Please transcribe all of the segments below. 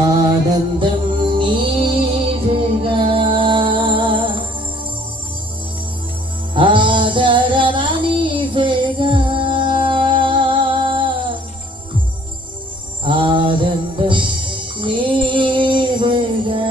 ఆనందం నీవేగా, ఆదరణ నీవేగా, ఆనందం నీవేగా.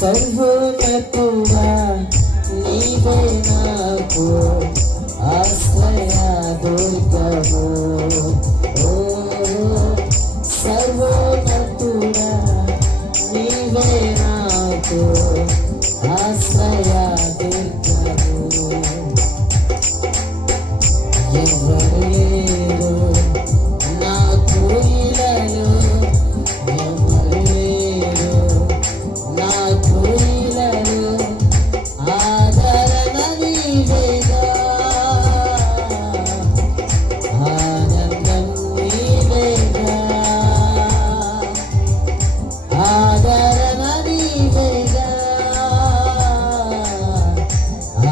సర్వోన్నతుడా నీవే నాకు ఆశ్రయ దుర్గము. ఓ సర్వోన్నతుడా నీవే నాకు ఆశ్రయ దుర్గము. ఎవరు లేరు నాకు ఇలలో, ఎవరు లేరు నాకు ఇలలో, ఆదరణ నీవేగా, ఆనందం నీవేగా, ఆదరణ నీవేగా,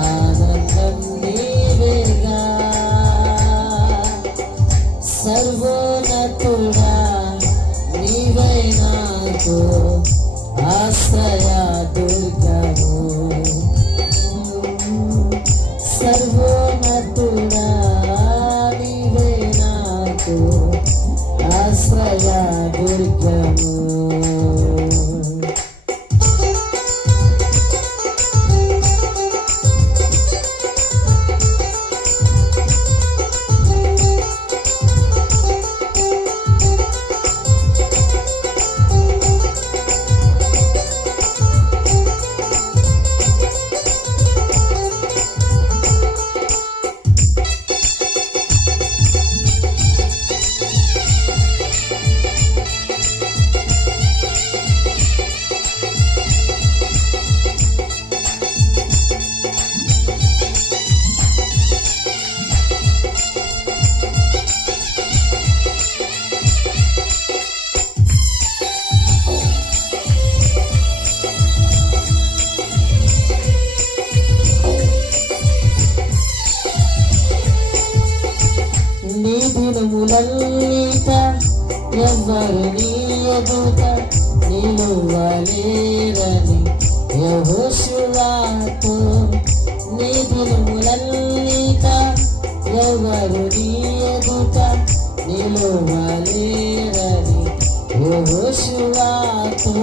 ఆనందం నీవేగా. సర్వోన్నతుడా నీవే నాకు ఆశ్రయ దుర్గము. సర్వోన్నతుడా నీవే నాకు ఆశ్రయ దుర్గము. నీ దినములన్నిట ఎవ్వరు నీ ఎదుట నిలువలేరని యెహోషువతో. నీ దినములన్నిట ఎవ్వరు నీ ఎదుట నిలువలేరని యెహోషువతో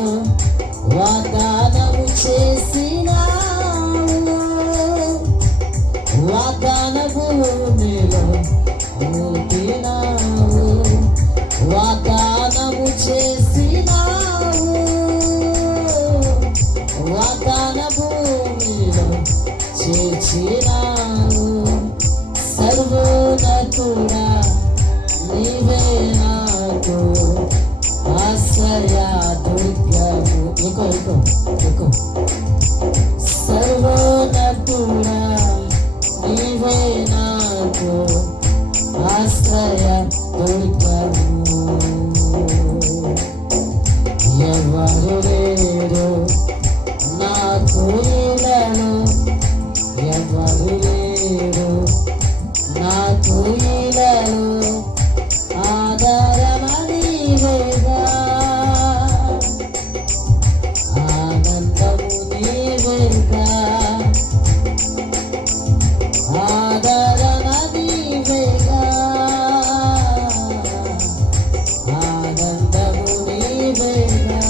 వాగ్దానము చేసినావు. వాగ్దాన భూమిలో ఉంటినావు, వాగ్దానము చేసినావు, వాగ్దాన భూమిలో చేర్చినావు. సర్వోన్నతుడా నీవే నాకు ఆశ్రయ దుర్గము. ఇంకో సర్వోన్నతుడా నీవే నాకు ఆశ్రయ దుర్గము. ఎవరు లేరు నాకు ఇలలో, ఎవరు లేరు నాకు ఇలలో, ఆదరణ నీవేగా, ఆనందము నీవేగా, ఆదరణ నీవేగా, ఆనందము నీవేగా.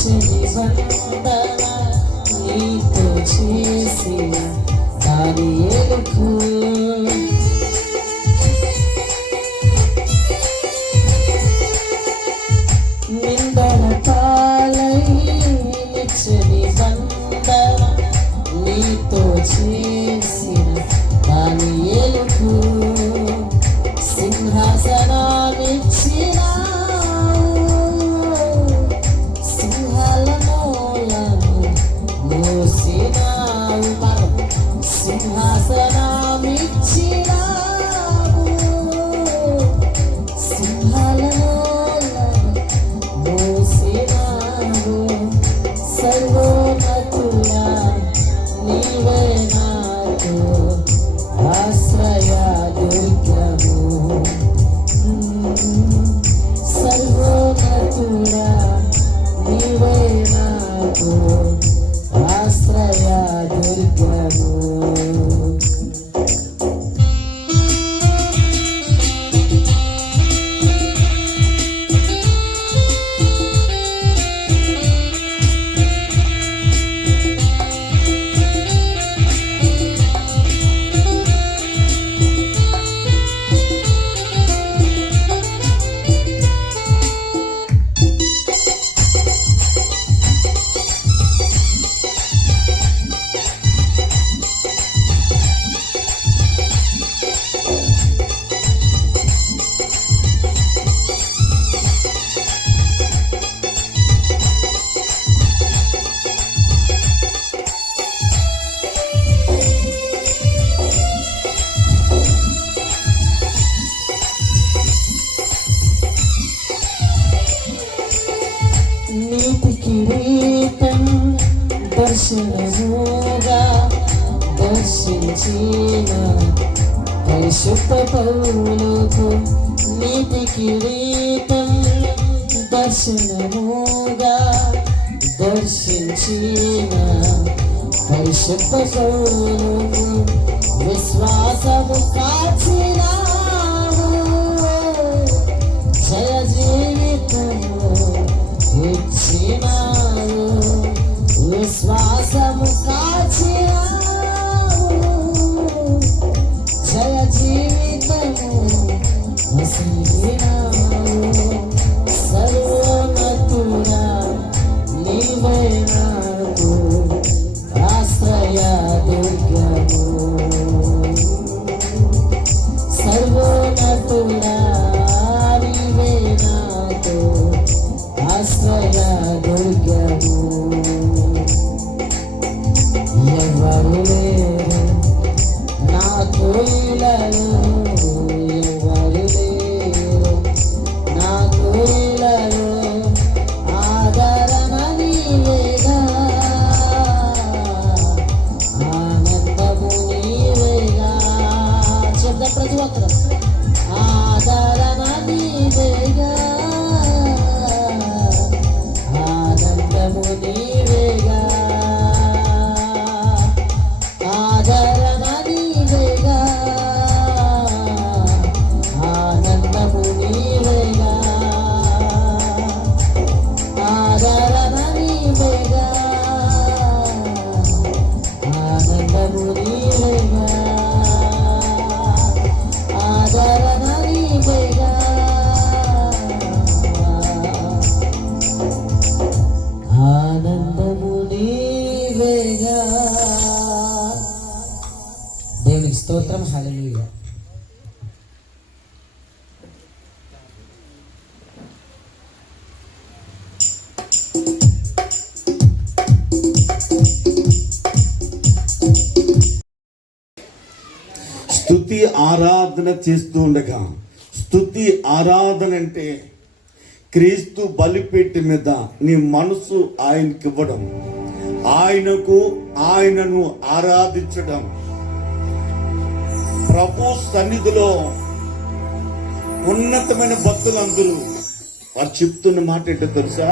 నిబంధన నీతో చేసిన దానియేలుకు నిందన పాలై నిత్య నిబంధన నీతో చేసిన దానియేలుకు సింహాసనాన్నిచ్చిన సింహాసనమిచ్చినావు సింహాలను మోసినావు సర్వోన్నతుడా నీవే నాకు ఆశ్రయ దుర్గము సర్వోన్నతుడా నీవే నాకు ఆశ్రయ దుర్గము నీతి కిరీటం దర్శనముగా దర్శించిన పరిశుద్ధ పౌలుకు నీతి కిరీటం దర్శనముగా దర్శించిన పరిశుద్ధ పౌలుకు విశ్వాసము కాచినావు జయ జీవితము ఇచ్చినావు విశ్వాసము కాచినావు జయ జీవితము వసినావు సర్వోన్నతుడా నీవే నాకు ఆశ్రయ దుర్గము సర్వోన్నతుడా నీవే నాకు ఆశ్రయ దుర్గము ఎవరు లేరు నాకు ఇలాలు ఎవరు లేరు నాకు ఇలాలు ఆదరణ నీవేగా ఆనందము నీవేగా శబ్ద ప్రతి ఒక్కరు ఆదరణ నీవేగా ఆనందము నీవేగా ఆదరణ నీవేగా ఆనందము నీవేగా ఆదరణ నీవేగా ఆనందము నీవేగా ఆదరణ నీవేగా ఆనందము నీవేగా దేవునికి స్తోత్రం హల్లెలూయా స్తుతి ఆరాధన చేస్తూ ఉండగా, స్తుతి ఆరాధన అంటే క్రీస్తు బలిపీఠం మీద నీ మనసు ఆయనకి ఇవ్వడం, ఆయనను ఆరాధించడం. ప్రభు సన్నిధిలో ఉన్నతమైన భక్తులందరూ వారు చెప్తున్న మాట ఏంటో తెలుసా?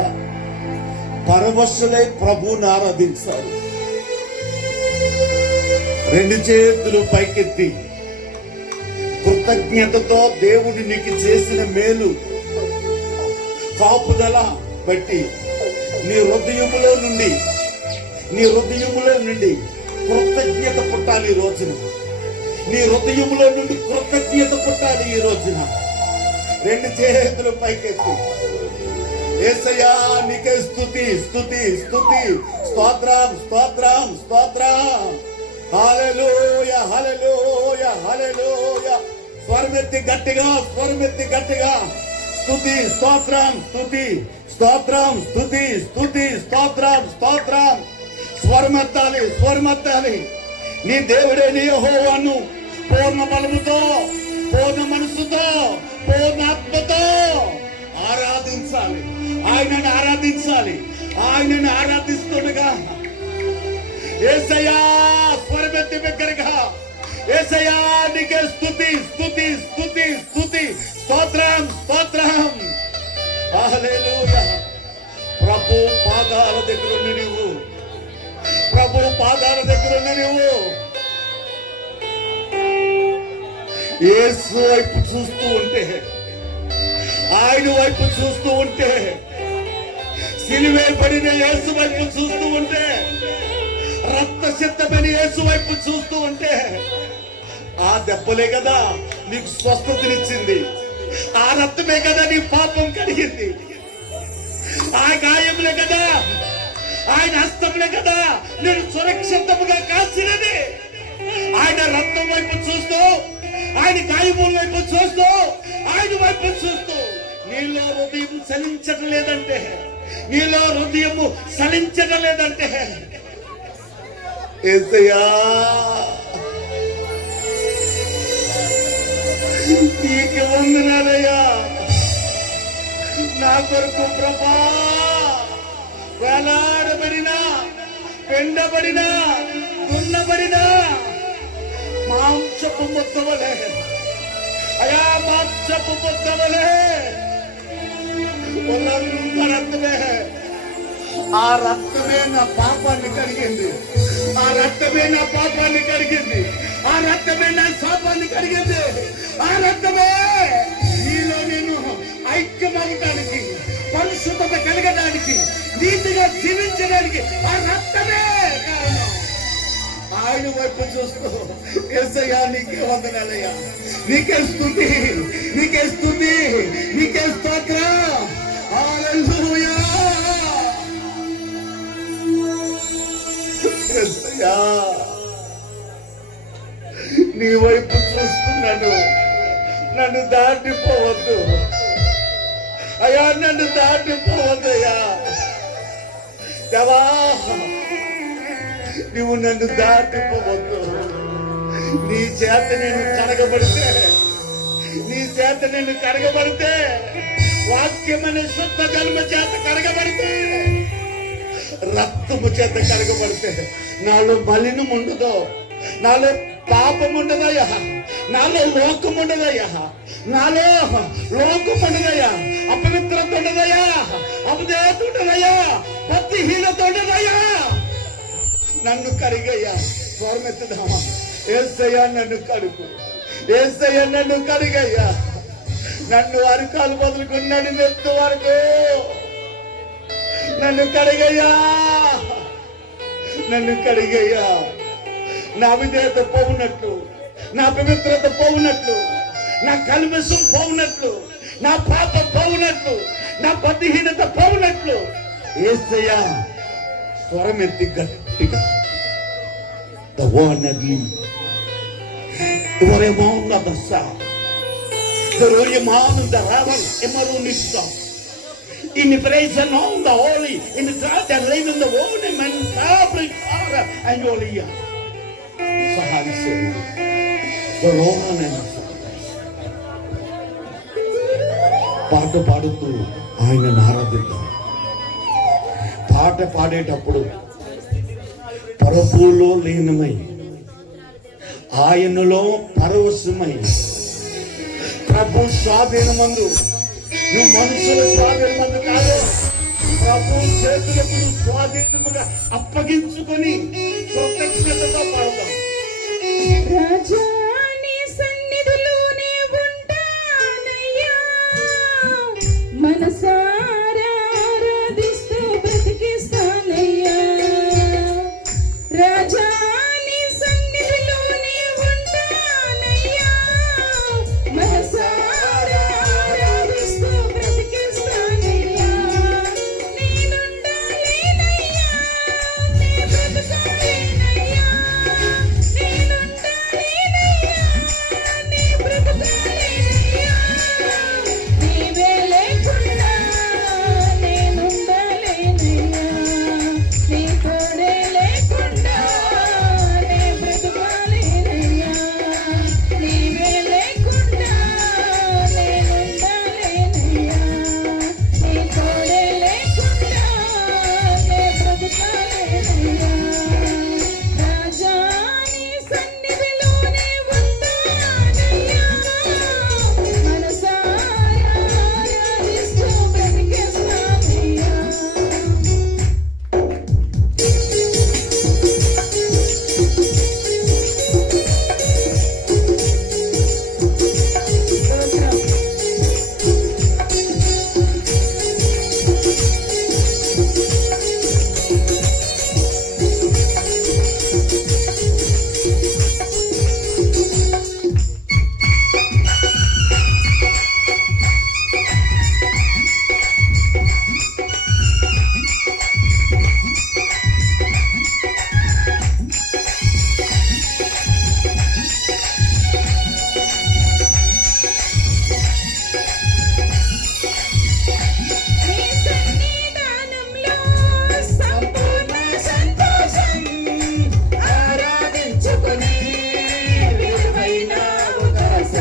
పరవశులై ప్రభువుని ఆరాధించారు. రెండు చేతులు పైకెత్తి కృతజ్ఞతతో దేవుడు నీకు చేసిన మేలు, కాపుదల బట్టి, నీ హృదయములో నుండి కృతజ్ఞత పుట్టాలి ఈ రోజున. నీ హృదయములో నుండి కృతజ్ఞత పుట్టాలి ఈ రోజున. రెండు చేతులు పైకెత్తి యేసయ్యా నీకే స్తుతి స్తుతి స్తుతి, స్తోత్రం స్తోత్రం స్తోత్రం. హల్లెలూయా హల్లెలూయా హల్లెలూయా. స్వరమెత్తి గట్టిగా స్తుతి స్తోత్రం స్తుతి స్తోత్రం స్తుతి స్తుతి స్తోత్రం స్తోత్రం. స్వరమెత్తాలి. నీ దేవుడైన యెహోవాను పూర్ణ బలముతో, పూర్ణ మనసుతో, పూర్ణ ఆత్మతో ఆరాధించాలి. ఆయనను ఆరాధిస్తుండగా యేసయ్యా స్వరమెత్తి బిగ్గరగా యేసయ్యా నీకే స్తుతి స్తుతి స్తుతి స్తుతి, స్తోత్రం స్తోత్రం. హల్లెలూయా. ప్రభు పాదాల దగ్గర ఉన్న నువ్వు యేసు వైపు చూస్తూ ఉంటే, ఆయన వైపు చూస్తూ ఉంటే, సిలువే పడిన యేసు వైపు చూస్తూ ఉంటే, రక్త సిద్ధమైన యేసు వైపు చూస్తూ ఉంటే, ఆ దెబ్బలే కదా నీకు స్వస్థతనిచ్చింది. ఆ రక్తమే కదా నీ పాపం కడిగింది. ఆ గాయములే కదా, ఆయన హస్తములే కదా నేను సురక్షితముగా కాల్చినది. ఆయన రక్తం వైపు చూస్తూ, ఆయన గాయముల వైపు చూస్తూ, ఆయన వైపు చూస్తూ నీలో హృదయం చలించడం లేదంటే యేసయ్యా నీకు వందనాలయ్యా. నా కొరకు ప్రభా వేలాడబడినా, పెండబడినా, దున్నబడినా మాంసపు ముద్దవలే అయా, మాంసపు ముద్దవలే రక్తమే. ఆ రక్తమే నా పాపాన్ని కడిగింది. ఆ రక్తమే నా శాపాన్ని కడిగింది. ఆ రక్తమే నీలో నేను ఐక్యమవటానికి, పరిశుద్ధత కలగడానికి, నీతిగా జీవించడానికి ఆ రక్తమే కారణం. ఆయన వైపు చూస్తూ యేసయ్యా నీకే వందనాలయ్యా, నీకే స్తుతి స్తోత్రం. హల్లెలూయా. యేసయ్యా నీ వైపు చూస్తున్నాను. నన్ను దాటిపోవద్దు అయ్యా, నన్ను దాటిపోవద్దయ్యా. దేవా నువ్వు నన్ను దాటిపోవద్దు. నీ చేత నేను కడగబడితే, వాక్యమనే శుద్ధ జన్మ చేత కడగబడితే, రక్తము చేత కడగబడితే నాలో మలినం ఉండదు, నాలో పాపం ఉండదయ్యా, నాలో లోకం ఉండదయ్యా, అపవిత్రత ఉండదయ్యా, అపదేశం ఉండదయ్యా, భక్తిహీనత ఉండదయ్యా. నన్ను కడిగయ్యా. స్వరమెత్తుదామా. యేసయ్యా నన్ను కడిగయ్యా. నన్ను అరికాలు మొదలుకుని నెత్తు వరకు నన్ను కడిగయ్యా. నా విధేయత పోవునట్లు, నా పవిత్రత పోవునట్లు, నా కల్మషం పోవునట్లు, నా పాపం పోవునట్లు, నా బుద్ధిహీనత పోవునట్లు యేసయ్యా స్వరమెత్తి గట్టిగా the one that lead the among the south the royal the ravel emarunista in the praise and on the holy in the drought and live in the warning and fabric father and Yolia. So how do you say the Roman and పాట పాడుతూ ఆయనను ఆరాధిద్దాం. పాట పాడేటప్పుడు ప్రభువులో లీనమై, ఆయనలో పరవశమై, ప్రభు స్వాధీనమందు, నువ్వు మనుషుల స్వాధీనమందు కాదు, ప్రభు చేతులకు స్వాధీనముగా అప్పగించుకొని కృతజ్ఞతతో పాడదాం. రాజా నీ సన్నిధిలోనే ఉంటానయ్యా, మనసారా ఆరాధిస్తూ బ్రతికి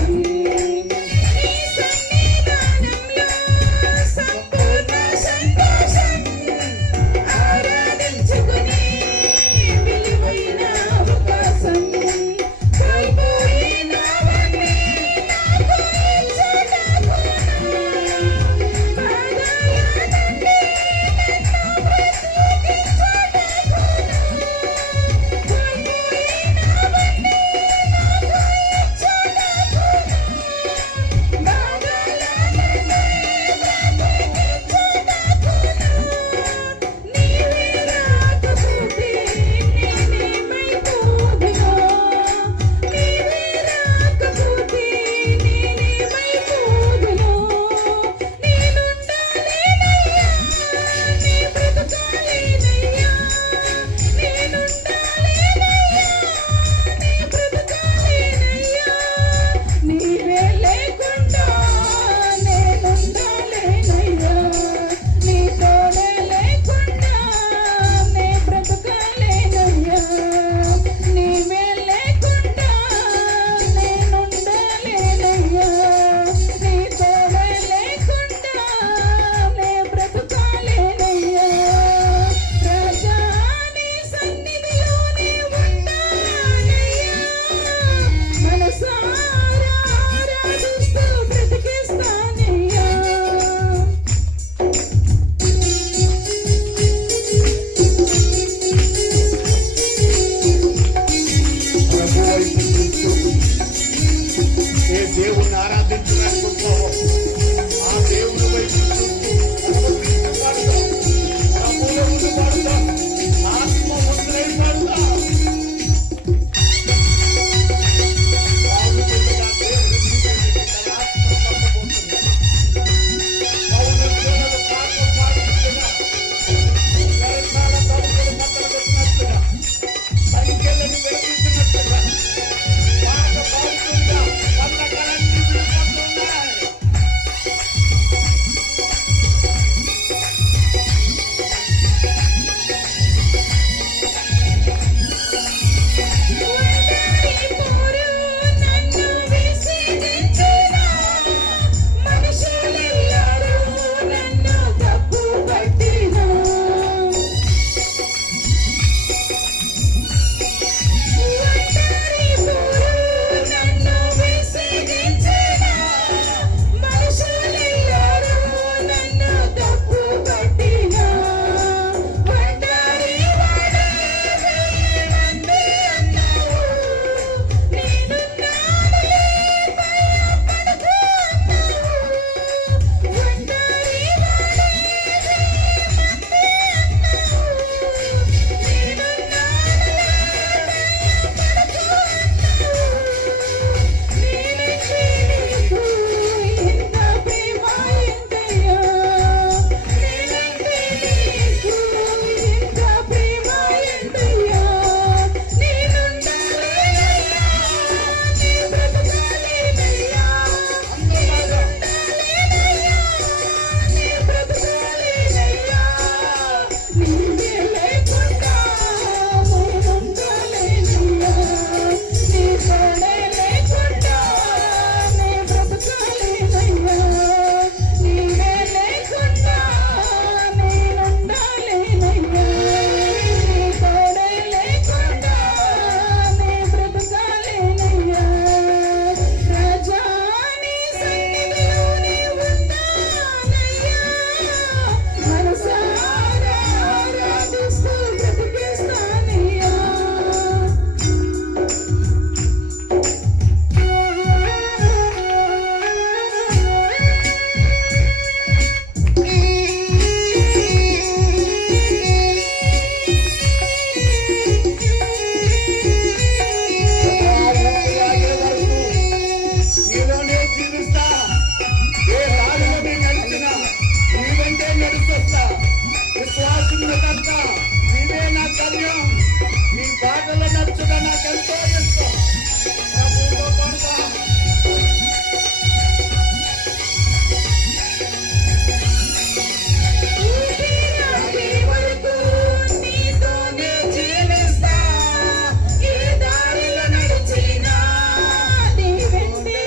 నీ సన్నిధానంలో సంపూర్ణ సంతోషం ఆరాధించుకునే విలువైన అవకాశం కోల్పోయినవన్నీ నాకు ఇచ్చుటకును పాదాల నుండి నన్ను బ్రతికించుటకును కోల్పోయినవన్నీ నీవే లేకుండా నేనుండలేనయ్యా నీ తోడే లేకుండా నే బ్రతకలేనయ్యా నీవే లేకుండా నేనుండలేనయ్యా నీ తోడే లేకుండా నే బ్రతకలేనయ్యా రాజా నీ సన్నిధిలోనే ఉంటానయ్యా మనసారా ఆరాధిస్తూ బ్రతికిస్తానయ్యా ప్రభు వైపు చూస్తూ ఏ దేవుణ్ణి ఆరాధించడానికి వచ్చావో ఆ దేవుని వైపు చూస్తూ పాడుతా, ప్రభువుల ముందు పాడుతా, ఆత్మ ముద్రై పాడుతా. బాగుంటుందిగా దేవుని నీతిని తన ఆత్మ కప్పబోతుంది. పౌరస్తులను పాట పాడుతుండగా, కరతాళ తలుపులు బద్దలు కొట్టినట్టుగా, సంఖ్యలను వెలిగించినట్టుగా, పాట పాడుతుండగా బంధకాలన్నీ విడిపోతున్నాయి. ఒంటరి పోరు నన్ను విసిగించినా మనుషులెల్లరూ నన్ను తప్పు పట్టినా ఒంటరి పోరు నన్ను విసిగించినా మనుషులెల్లరూ నన్ను తప్పు పట్టినా ఒంటరి వాడే మంది అన్నావు నేనున్నానులే భయపడకు అన్నావు ఒంటరి వాడే మంది అన్నావు నేనున్నానులే భయపడకు అన్నావు నేనంటే నీకు ఇంత ప్రేమ ఎంతయ్యా నేనంటే నీకు ఇంత ప్రేమ ఎంతయ్యా నేనుండాలేనయ్యా నీ బ్రతకాలేనయ్యా నేనుండాలేనయ్యా నీ బ్రతకాలేనయ్యా నీవే లేకుండా నేనుండాలేనయ్యా నీ తోడే లేకుండా నే బ్రతకాలేనయ్యా నీవే లేకుండా నేనుండాలేనయ్యా నీ తోడే లేకుండా నే బ్రతకాలేనయ్యా రాజా నీ సన్నిధిలోనే ఉంటానయ్యా మనసారా ఆరాధిస్తూ బ్రతికిస్తానయ్యా ప్రభావవంతులాగే వరకు నీలోనే జీవిస్తా. ఏ దారిలో నేను నడిచినా నీ వెంటే నడుస్తొస్తా. విశ్వాసమును కర్త నీవే నా గమ్యం. నీ బాటలో నడుచుట నాకెంతో ఇష్టం. ప్రభువుతో పాడుతా. ఊపిరాడే వరకు నీతోనే జీవిస్తా ఏ దారిలో నడిచినా నీ వెంటే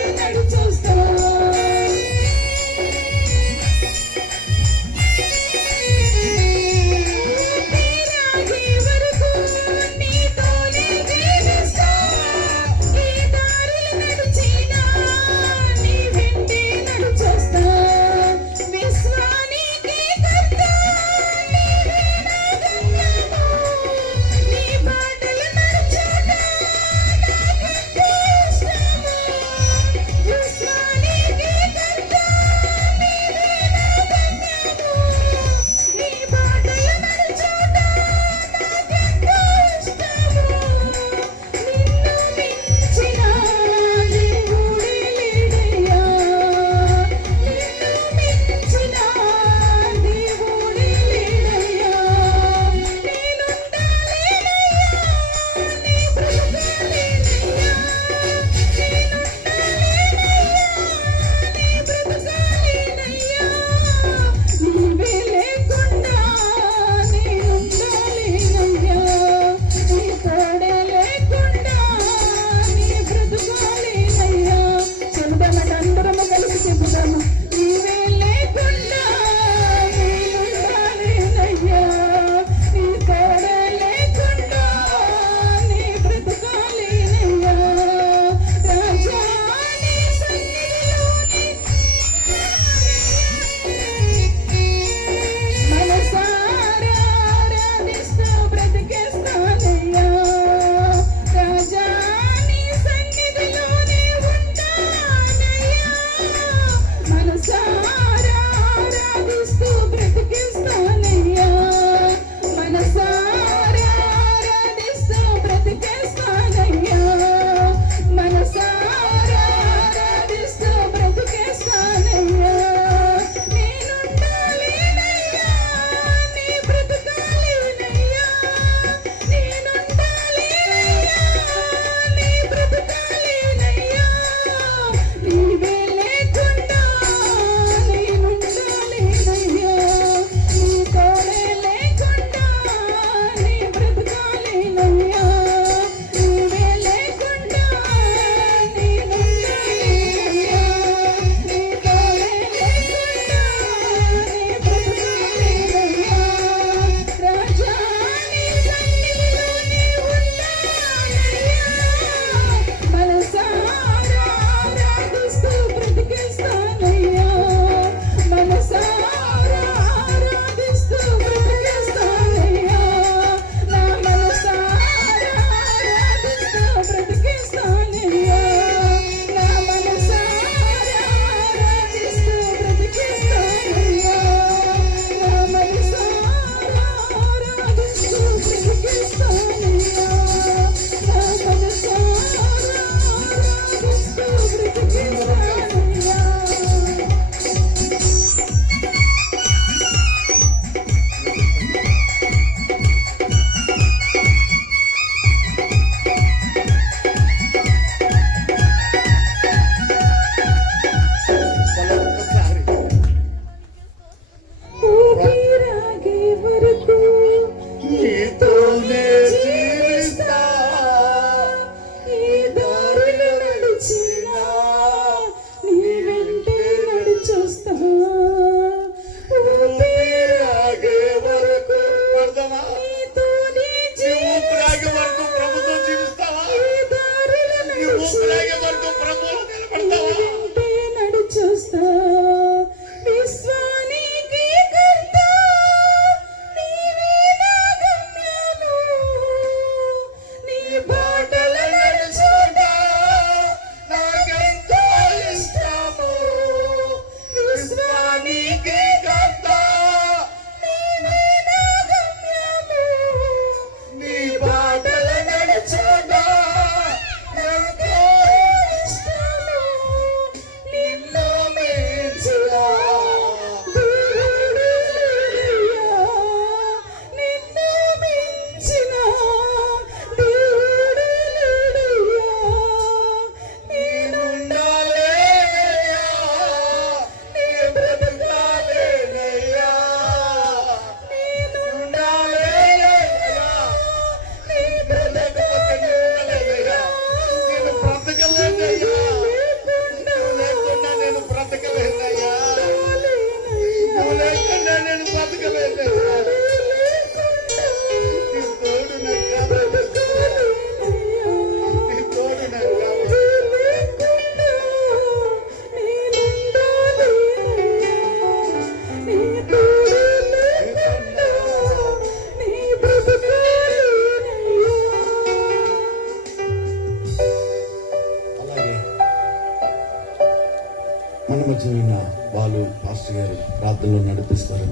మన మధ్యన వాళ్ళు పాస్టర్ గారు ప్రార్థనలో నడిపిస్తారు.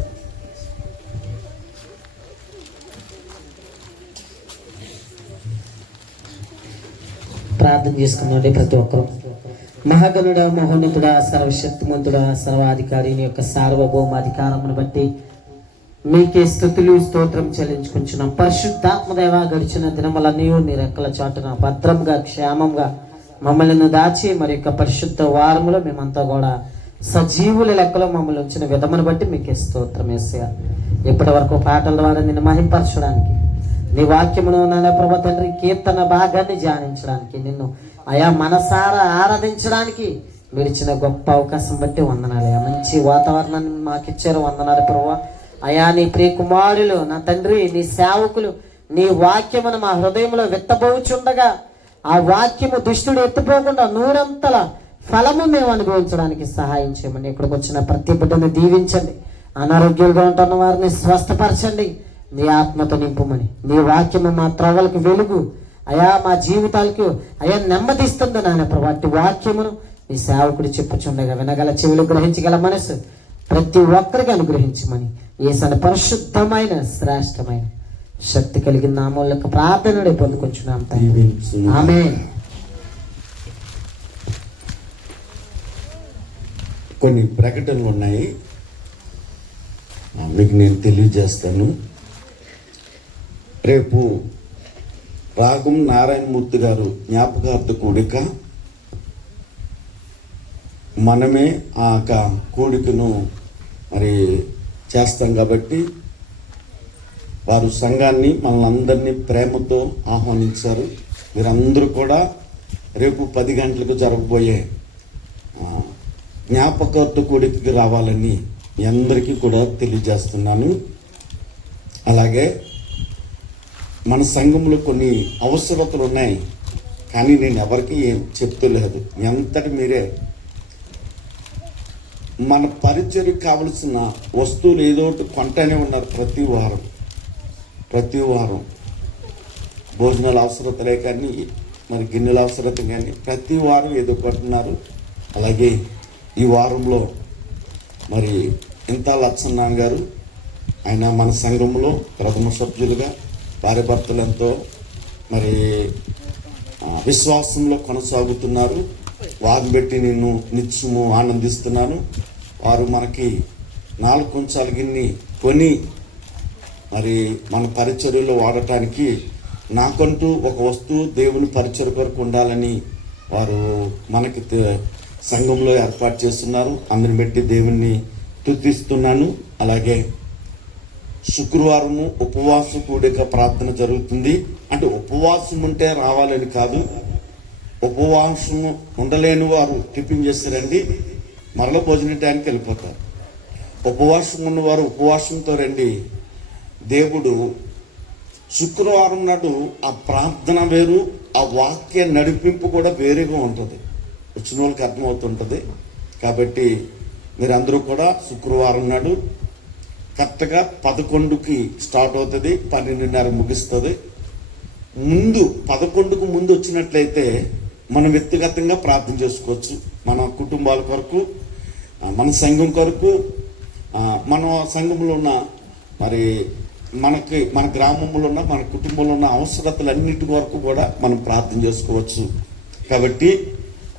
ప్రార్థన చేసుకున్నాండి ప్రతి ఒక్కరు. మహాగణుడ, మహోన్నతుడ, సర్వశక్తిమంతుడ, సర్వాధికారి నీ యొక్క సార్వభౌమాధికారమును బట్టి మీకే స్తుతులు స్తోత్రం చెల్లించుకుంటున్నాం. పరిశుద్ధాత్మదేవ, గడిచిన దినములన్నీ నీ రెక్కల చాటున భద్రంగా క్షేమంగా మమ్మల్ని దాచి మరి యొక్క పరిశుద్ధ వారములో మేమంతా కూడా సజీవుల లెక్కలో మమ్మల్ని ఉంచిన విధమును బట్టి మీకే స్తోత్రం యేసయ్యా. ఇప్పటి వరకు పాటల ద్వారా నిన్ను మహింపరచడానికి, నీ వాక్యమును నాన్న ప్రభు తండ్రి కీర్తన భాగాన్ని ధ్యానించడానికి, నిన్ను అయా మనసారా ఆరాధించడానికి మీరు ఇచ్చిన గొప్ప అవకాశం బట్టి వందనాలు. మంచి వాతావరణాన్ని మాకు ఇచ్చారు, వందనాలు ప్రభు. అయా నీ ప్రియ కుమారులు నా తండ్రి నీ సేవకులు నీ వాక్యమును మా హృదయంలో విత్తబోచుండగా ఆ వాక్యము దుష్టుడు ఎత్తిపోకుండా నూరంతల ఫలము మేము అనుభవించడానికి సహాయం చేయమని. ఇక్కడికి వచ్చిన ప్రతి బిడ్డను దీవించండి, అనారోగ్యాలుగా ఉంటున్న వారిని స్వస్థపరచండి, నీ ఆత్మతో నింపుమని. నీ వాక్యము మా త్రోవలకు వెలుగు అయా, మా జీవితాలకు అయా నెమ్మదిస్తుంది నాయన ప్రభు. అట్టి వాక్యమును నీ సేవకుడు చెప్పుచుండగా వినగల చెవులు, గ్రహించగల మనసు ప్రతి ఒక్కరికి అనుగ్రహించమని యేసయ్య పరిశుద్ధమైన శ్రేష్టమైన శక్తి కలిగిన నామములకు ప్రార్థనలు పొందుకొంచున్నాం తండ్రి, ఆమేన్. కొన్ని ప్రకటనలు ఉన్నాయి, మీకు నేను తెలియజేస్తాను. రేపు రాగం నారాయణమూర్తి గారు జ్ఞాపకార్థ కూడిక, మనమే ఆ కూడికను మరి చేస్తాం కాబట్టి వారు సంఘాన్ని మనల్ని ప్రేమతో ఆహ్వానించారు. మీరందరూ కూడా రేపు 10 గంటలకు జరగబోయే జ్ఞాపకార్థ కూడికకి రావాలని మీ అందరికీ కూడా తెలియజేస్తున్నాను. అలాగే మన సంఘంలో కొన్ని అవసరతలు ఉన్నాయి, కానీ నేను ఎవరికి ఏం చెప్తలేదు. ఎంతటి మీరే మన పరిచర్యకు కావలసిన వస్తువులు ఏదో ఒకటి కొంటూనే ఉన్నారు. ప్రతి వారం భోజనాల అవసరతలే కానీ మరి గిన్నెల అవసరత కానీ ప్రతి వారం ఏదో కొంటున్నారు. అలాగే ఈ వారంలో మరి ఇంత లచ్చన్నాన్ గారు, ఆయన మన సంఘంలో ప్రథమ సభ్యులుగా భార్యాభర్తలు ఎంతో మరి విశ్వాసంలో కొనసాగుతున్నారు. వారిని బట్టి నేను నిత్యము ఆనందిస్తున్నాను. వారు మనకి 4 కుంచాల గిన్నె కొని మరి మన పరిచర్యలో వాడటానికి నాకంటూ ఒక వస్తువు దేవుని పరిచర్య కొరకు ఉండాలని వారు మనకి సంఘంలో ఏర్పాటు చేస్తున్నారు. అందుని బట్టి దేవుణ్ణి స్తుతిస్తున్నాను. అలాగే శుక్రవారము ఉపవాస కూడిక ప్రార్థన జరుగుతుంది. అంటే ఉపవాసం ఉంటే రావాలని కాదు, ఉపవాసం ఉండలేని వారు టిఫిన్ చేస్తారండి, మరల భోజనం టైంకి వెళ్ళిపోతారు. ఉపవాసం ఉన్నవారు ఉపవాసంతో రండి. దేవుడు శుక్రవారం నాడు ఆ ప్రార్థన వేరు, ఆ వాక్య నడిపింపు కూడా వేరేగా ఉంటుంది. వచ్చిన వాళ్ళకి అర్థమవుతుంటుంది. కాబట్టి మీరందరూ కూడా శుక్రవారం నాడు కరెక్ట్గా 11కి స్టార్ట్ అవుతుంది, 12:30 ముగిస్తుంది. ముందు 11కు ముందు వచ్చినట్లయితే మనం వ్యక్తిగతంగా ప్రార్థన చేసుకోవచ్చు. మన కుటుంబాల కొరకు, మన సంఘం కొరకు, మన సంఘంలో ఉన్న మరి మన గ్రామంలో ఉన్న మన కుటుంబంలో ఉన్న అవసరతలన్నిటి వరకు కూడా మనం ప్రార్థన చేసుకోవచ్చు. కాబట్టి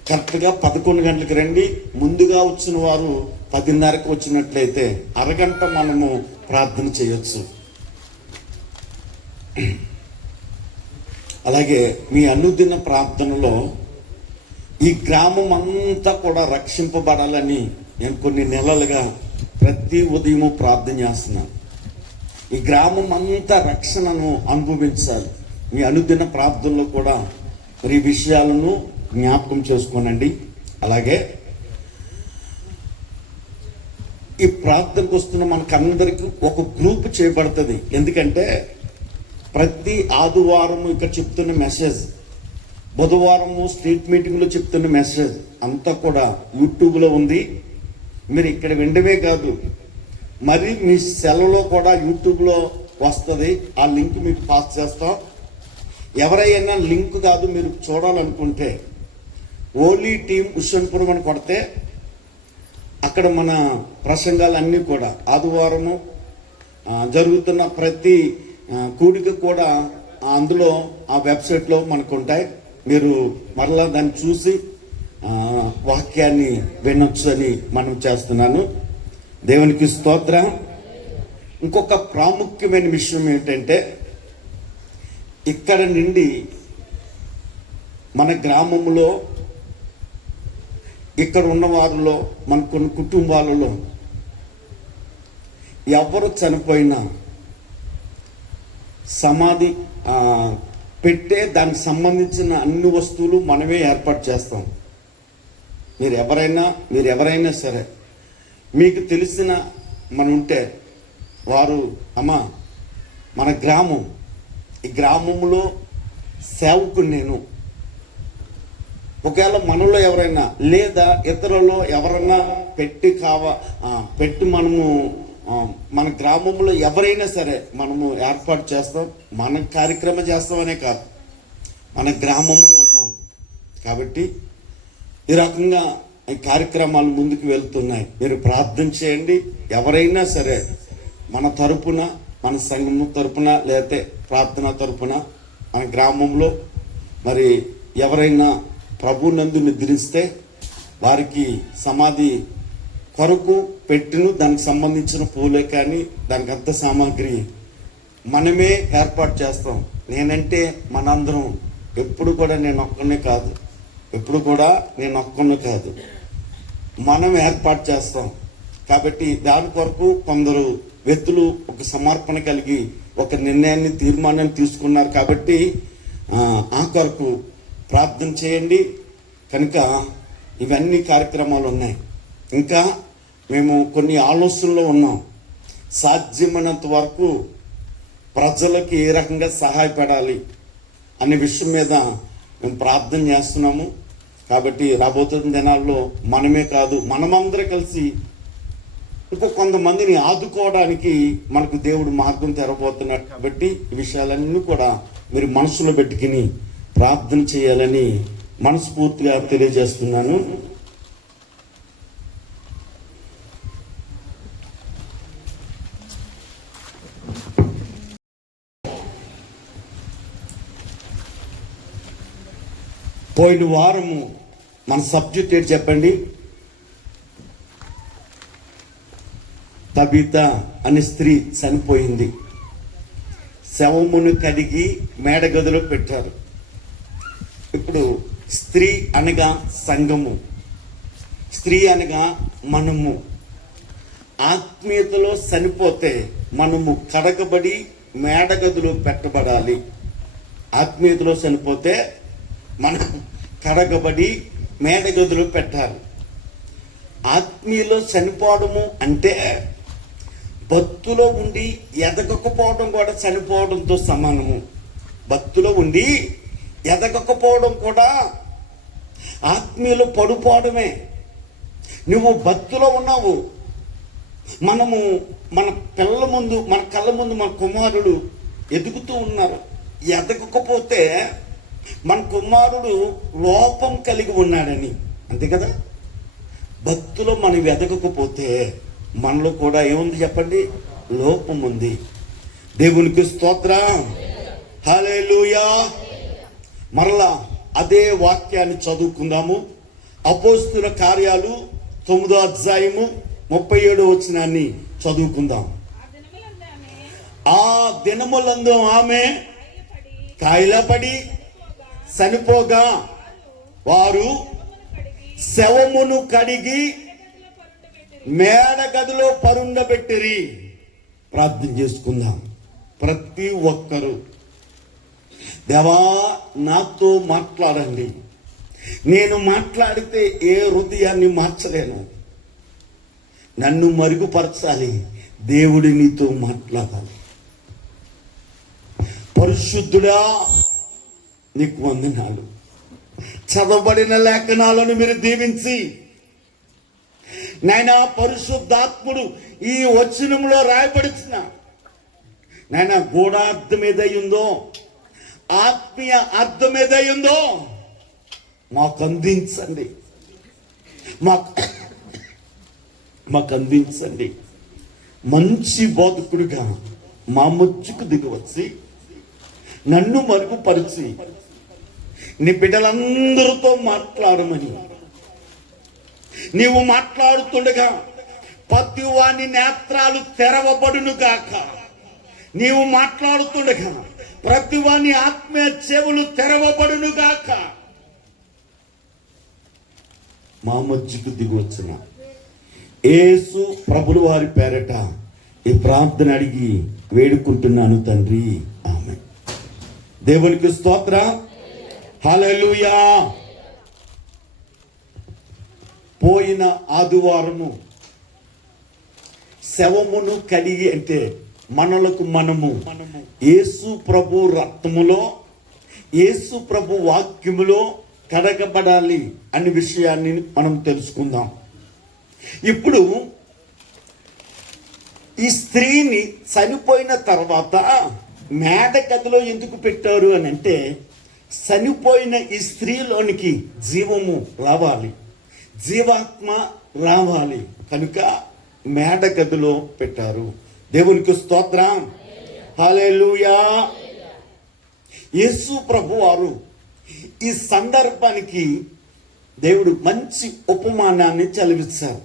కరెక్ట్గా 11 గంటలకు రండి. ముందుగా వచ్చిన వారు 10:30కి వచ్చినట్లయితే అరగంట మనము ప్రార్థన చేయొచ్చు. అలాగే మీ అనుదిన ప్రార్థనలో ఈ గ్రామం అంతా కూడా రక్షింపబడాలని నేను కొన్ని నెలలుగా ప్రతి ఉదయము ప్రార్థన చేస్తున్నాను. ఈ గ్రామం అంతా రక్షణను అనుభవించాలి. మీ అనుదిన ప్రార్థనలో కూడా మరి ఈ విషయాలను జ్ఞాపకం చేసుకోనండి. అలాగే ఈ ప్రార్థనకు వస్తున్న మనకందరికీ ఒక గ్రూప్ చేయబడుతుంది. ఎందుకంటే ప్రతి ఆదివారము ఇక్కడ చెప్తున్న మెసేజ్, బుధవారము స్ట్రీట్ మీటింగ్లో చెప్తున్న మెసేజ్ అంతా కూడా యూట్యూబ్లో ఉంది. మీరు ఇక్కడ వినడమే కాదు, మరి మీ సెల్లో కూడా యూట్యూబ్లో వస్తుంది. ఆ లింక్ మీకు పాస్ చేస్తాం. ఎవరైనా లింక్ కాదు మీరు చూడాలనుకుంటే ఓలీ టీం హుస్సేన్పురం అని కొడితే అక్కడ మన ప్రసంగాలన్నీ కూడా ఆదివారము జరుగుతున్న ప్రతి కూడిక కూడా అందులో ఆ వెబ్సైట్లో మనకు ఉంటాయి. మీరు మరలా దాన్ని చూసి వాక్యాన్ని వినొచ్చు అని మనం చేస్తున్నాను. దేవునికి స్తోత్రం. ఇంకొక ప్రాముఖ్యమైన విషయం ఏంటంటే, ఇక్కడ నుండి మన గ్రామంలో ఇక్కడ ఉన్నవారిలో మన కొన్ని కుటుంబాలలో ఎవరు చనిపోయినా సమాధి పెట్టే దానికి సంబంధించిన అన్ని వస్తువులు మనమే ఏర్పాటు చేస్తాం. మీరు ఎవరైనా సరే మీకు తెలిసిన మన ఉంటే వారు అమ్మా మన గ్రామం, ఈ గ్రామంలో సేవకుని నేను, ఒకవేళ మనలో ఎవరైనా లేదా ఇతరులలో ఎవరైనా పెట్టి మనము మన గ్రామంలో ఎవరైనా సరే మనము ఏర్పాటు చేస్తాం. మన కార్యక్రమం చేస్తామనే కాదు, మన గ్రామంలో ఉన్నాం కాబట్టి ఈ రకంగా ఈ కార్యక్రమాలు ముందుకు వెళ్తున్నాయి. మీరు ప్రార్థన చేయండి. ఎవరైనా సరే మన తరపున, మన సంఘము తరపున, లేకపోతే ప్రార్థన తరపున మన గ్రామంలో మరి ఎవరైనా ప్రభునందు నిద్రిస్తే వారికి సమాధి కొరకు పెట్టును దానికి సంబంధించిన పూలే కానీ దానికి అంత సామాగ్రి మనమే ఏర్పాటు చేస్తాం. నేనంటే మనందరం ఎప్పుడు కూడా నేను ఒక్కనే కాదు, మనం ఏర్పాటు చేస్తాం. కాబట్టి దాని కొరకు కొందరు వ్యక్తులు ఒక సమర్పణ కలిగి ఒక నిర్ణయాన్ని, తీర్మానాన్ని తీసుకున్నారు. కాబట్టి ఆ కొరకు ప్రార్థన చేయండి. కనుక ఇవన్నీ కార్యక్రమాలు ఉన్నాయి. ఇంకా మేము కొన్ని ఆలోచనలో ఉన్నాం. సాధ్యమైనంత వరకు ప్రజలకు ఏ రకంగా సహాయపడాలి అనే విషయం మీద మేము ప్రార్థన చేస్తున్నాము. కాబట్టి రాబోతున్న దినాల్లో మనమే కాదు, మనమందరం కలిసి ఇంకో కొంతమందిని ఆదుకోవడానికి మనకు దేవుడు మార్గం తెరబోతున్నాడు. కాబట్టి ఈ విషయాలన్నీ కూడా మీరు మనసులో పెట్టుకుని ప్రార్థన చేయాలని మనస్ఫూర్తిగా తెలియజేస్తున్నాను. పోయిన వారము మన సబ్జెక్ట్ ఏంటి చెప్పండి? తబిత అనే స్త్రీ చనిపోయింది. శవమును కడిగి మేడగదిలో పెట్టారు. ఇప్పుడు స్త్రీ అనగా సంఘము, స్త్రీ అనగా మనము. ఆత్మీయతలో చనిపోతే మనము కడగబడి మేడగదిలో పెట్టబడాలి. ఆత్మీయతలో చనిపోతే మనం కడగబడి మేడగదిలో పెట్టాలి. ఆత్మీయలో చనిపోవడము అంటే భక్తులో ఉండి ఎదగకపోవడం కూడా చనిపోవడంతో సమానము. భక్తులో ఉండి ఎదగకపోవడం కూడా ఆత్మీయలో పడిపోవడమే. నువ్వు భక్తులో ఉన్నావు, మనము మన పిల్లల ముందు, మన కళ్ళ ముందు మన కుమారుడు ఎదుగుతూ ఉన్నారు. ఎదగకపోతే మన కుమారుడు లోపం కలిగి ఉన్నాడని, అంతే కదా. భక్తులో మనం ఎదగకపోతే మనలో కూడా ఏముంది చెప్పండి? లోపం ఉంది. దేవునికి స్తోత్రం, హల్లెలూయా. మరలా అదే వాక్యాన్ని చదువుకుందాము. అపోస్తుల కార్యాలు 9వ అధ్యాయము 37వ వచనాన్ని చదువుకుందాం. ఆ దినములందు ఆమె కాయలపడి చనిపోగా వారు శవమును కడిగి మేడగదిలో పరుండబెట్టిరి. ప్రార్థన చేసుకుందాం. ప్రతి ఒక్కరూ దేవా నాతో మాట్లాడండి. నేను మాట్లాడితే ఏ హృదయాన్ని మార్చలేను. నన్ను మరుగుపరచాలి. దేవుడి నీతో మాట్లాడాలి. పరిశుద్ధుడా నీకు వందనాలు. చదవబడిన లేఖనాలను మీరు దీవించి నాయనా, పరిశుద్ధాత్ముడు ఈ వచనంలో రాయబడిన నాయన గూఢార్థం ఏదయ్యిందో, ఆత్మీయ అర్థం ఏదయ్యిందో మాకు అందించండి. మాకు అందించండి. మంచి బోధకుడిగా మా మధ్యకు దిగి వచ్చి నన్ను మరుగుపరిచి నీ బిడ్డలందరితో మాట్లాడమని, నీవు మాట్లాడుతుండగా ప్రతి వాని నేత్రాలు తెరవబడును గాక. నీవు మాట్లాడుతుండగా ప్రతి వాని ఆత్మీయ చెవులు తెరవబడును గాక. మా మధ్యకు దిగి వచ్చిన యేసు ప్రభుల వారి పేరట ఈ ప్రార్థన అడిగి వేడుకుంటున్నాను తండ్రి, ఆమేన్. దేవునికి స్తోత్రం, హల్లెలూయా. పోయిన ఆదివారము శవమును కడిగి, అంటే మనలకు మనము యేసు ప్రభు రక్తములో, యేసు ప్రభు వాక్యములో కడగబడాలి అనే విషయాన్ని మనం తెలుసుకుందాం. ఇప్పుడు ఈ స్త్రీని చనిపోయిన తర్వాత మేడ గదిలో ఎందుకు పెట్టారు అని అంటే, చనిపోయిన ఈ స్త్రీలోనికి జీవము రావాలి, జీవాత్మ రావాలి కనుక మేడ గదిలో పెట్టారు. దేవునికి స్తోత్రం, హల్లెలూయా. యేసు ప్రభు వారు ఈ సందర్భానికి దేవుడు మంచి ఉపమానాన్ని చదివించారు.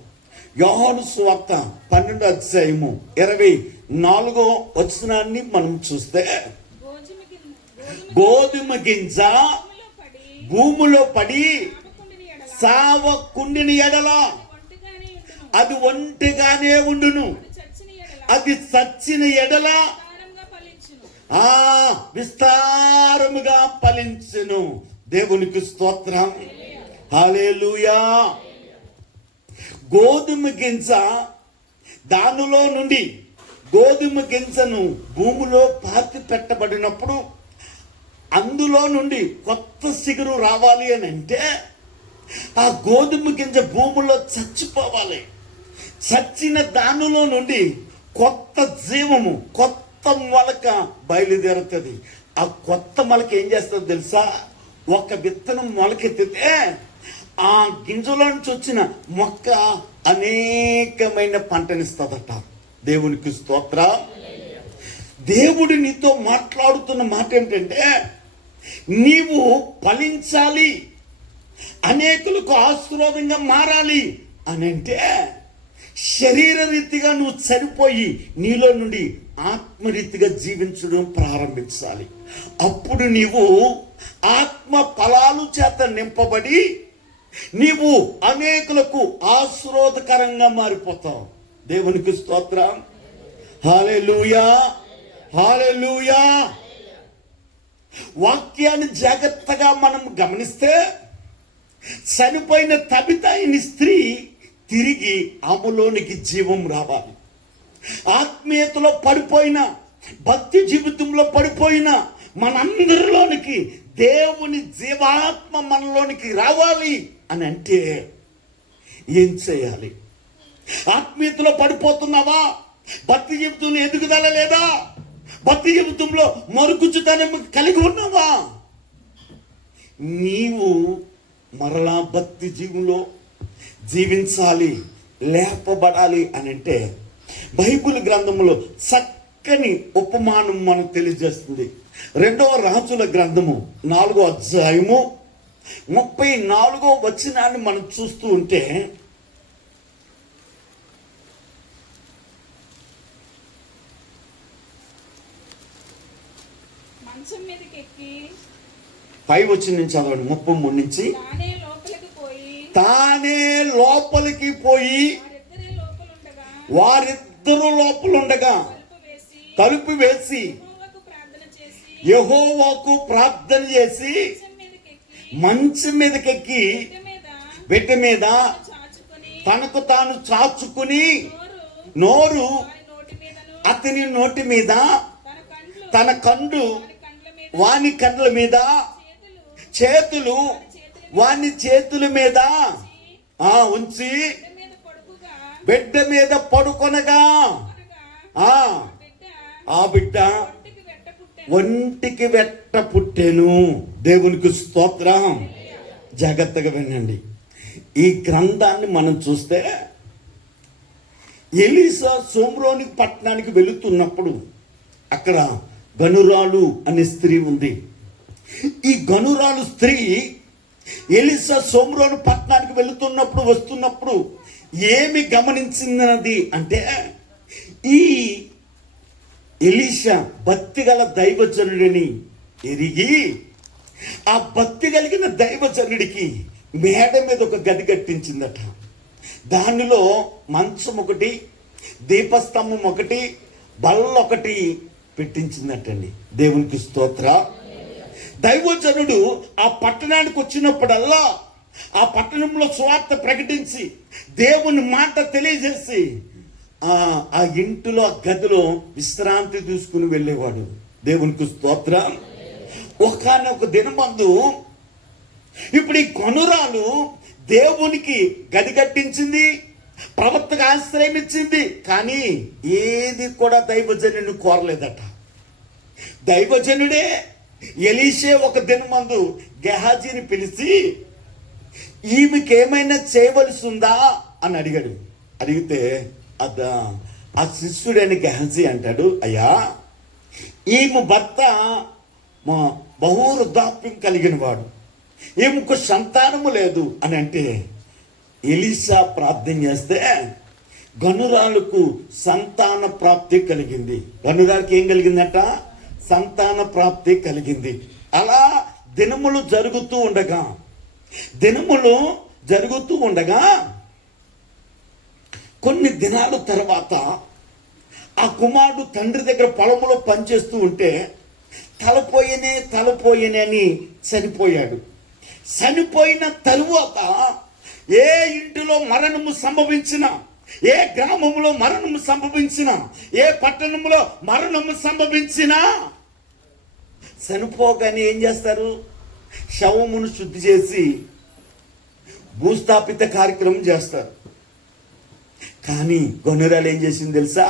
యోహాను సువార్త 12వ అధ్యాయము 24వ వచనాన్ని మనం చూస్తే, గోధుమ గింజ భూమిలో పడి సావకుండిన ఎడల అది ఒంటిగానే ఉండును, అది చచ్చిన ఎడల విస్తారముగా ఫలించును. దేవునికి స్తోత్రం, హల్లెలూయా. గోధుమ గింజ దానిలో నుండి, గోధుమ గింజను భూమిలో పాతి పెట్టబడినప్పుడు అందులో నుండి కొత్త చిగురు రావాలి అని అంటే ఆ గోధుమ గింజ భూమిలో చచ్చిపోవాలి. చచ్చిన దానిలో నుండి కొత్త జీవము, కొత్త మొలక బయలుదేరుతుంది. ఆ కొత్త మొలక ఏం చేస్తుంది తెలుసా? ఒక విత్తనం మొలకెత్తితే ఆ గింజలో నుంచి వచ్చిన మొక్క అనేకమైన పంటనిస్తుందట. దేవునికి స్తోత్రం. దేవుడు నీతో మాట్లాడుతున్న మాట ఏంటంటే, నీవు ఫలించాలి, అనేకులకు ఆశీర్వాదంగా మారాలి అని అంటే శరీర రీతిగా నువ్వు చనిపోయి నీలో నుండి ఆత్మరీతిగా జీవించడం ప్రారంభించాలి. అప్పుడు నీవు ఆత్మ ఫలాలు చేత నింపబడి నీవు అనేకులకు ఆశీర్వాదకరంగా మారిపోతావు. దేవునికి స్తోత్రం, హల్లెలూయా, హల్లెలూయా. వాక్యాన్ని జాగ్రత్తగా మనం గమనిస్తే చనిపోయిన తబిత అయిన స్త్రీ తిరిగి ఆమెలోనికి జీవం రావాలి. ఆత్మీయతలో పడిపోయిన, భక్తి జీవితంలో పడిపోయిన మనందరిలోనికి దేవుని జీవాత్మ మనలోనికి రావాలి అని అంటే ఏం చేయాలి? ఆత్మీయతలో పడిపోతున్నావా? భక్తి జీవితంలో ఎదుగుదల లేదా? భక్తి జీవితంలో మరుగుజ్జుతనం కలిగి ఉన్నావా? నీవు మరలా భక్తి జీవులో జీవించాలి, లేపబడాలి అని అంటే బైబిల్ గ్రంథంలో చక్కని ఉపమానం మనకు తెలియజేస్తుంది. 2వ రాజుల గ్రంథము 4వ అధ్యాయము 34వ వచనాన్ని మనం చూస్తూ ఉంటే, మంచం మీదకి ఎక్కి 5 వచనం నుంచి చదవండి, 33 నుంచి. తానే లోపలికి పోయి వారిద్దరూ లోపలుండగా తలుపు వేసి యెహోవాకు ప్రార్థన చేసి మంచం మీదకెక్కి బిడ్డ మీద తనకు తాను చాచుకుని నోరు అతని నోటి మీద, తన కండ్లు వాని కండ్ల మీద, చేతులు వాని చేతుల మీద ఉంచి బిడ్డ మీద పడుకొనగా ఆ బిడ్డ ఒంటికి వెట్ట పుట్టెను. దేవునికి స్తోత్రం. జాగ్రత్తగా వినండి. ఈ గ్రంథాన్ని మనం చూస్తే ఎలీసా సోమ్రోని పట్టణానికి వెళుతున్నప్పుడు అక్కడ గనురాలు అనే స్త్రీ ఉంది. ఈ గనురాలు స్త్రీ ఎలీసా సోమ్రోను పట్టణానికి వెళుతున్నప్పుడు వస్తున్నప్పుడు ఏమి గమనించినది అంటే, ఈ ఎలీషా భక్తి గల దైవజనుడిని ఎరిగి ఆ భక్తి కలిగిన దైవజనుడికి మేడ మీద ఒక గది కట్టించిందట. దానిలో మంచం ఒకటి, దీపస్తంభం ఒకటి, బల్ల ఒకటి పెట్టించిందటండి. దేవునికి స్తోత్ర. దైవజనుడు ఆ పట్టణానికి వచ్చినప్పుడల్లా ఆ పట్టణంలో సువార్త ప్రకటించి దేవుని మాట తెలియజేసి ఆ ఇంటిలో ఆ గదిలో విశ్రాంతి తీసుకుని వెళ్ళేవాడు. దేవునికి స్తోత్రం. ఒకనొక దినమందు ఇప్పుడు ఈ కొనురాలు దేవునికి గది కట్టించింది, ప్రవక్తకు ఆశ్రయం ఇచ్చింది, కానీ ఏది కూడా దైవజనుడిని కోరలేదట. దైవజనుడే ఎలీషే ఒక దినమందు గెహాజీని పిలిచి ఈమెకి ఏమైనా చేయవలసి ఉందా అని అడిగాడు. అడిగితే ఆ శిష్యుడైన గెహాజీ అంటాడు, అయ్యా ఈమె భర్త బహు వృద్ధాప్యం కలిగిన వాడు, ఈమెకు సంతానము లేదు అని అంటే ఎలీషా ప్రార్థన చేస్తే గనురాలకు సంతాన ప్రాప్తి కలిగింది. గనురాలకి ఏం కలిగిందట? సంతాన ప్రాప్తి కలిగింది. అలా దినములు జరుగుతూ ఉండగా కొన్ని దినాల తర్వాత ఆ కుమారుడు తండ్రి దగ్గర పొలంలో పనిచేస్తూ ఉంటే తలపోయనే అని చనిపోయాడు. చనిపోయిన తరువాత ఏ ఇంటిలో మరణము సంభవించిన, ఏ గ్రామంలో మరణము సంభవించిన, ఏ పట్టణంలో మరణము సంభవించినా చనిపోగానే ఏం చేస్తారు? శవమును శుద్ధి చేసి భూస్థాపిత కార్యక్రమం చేస్తారు. కానీ గొనురాలు ఏం చేసింది తెలుసా?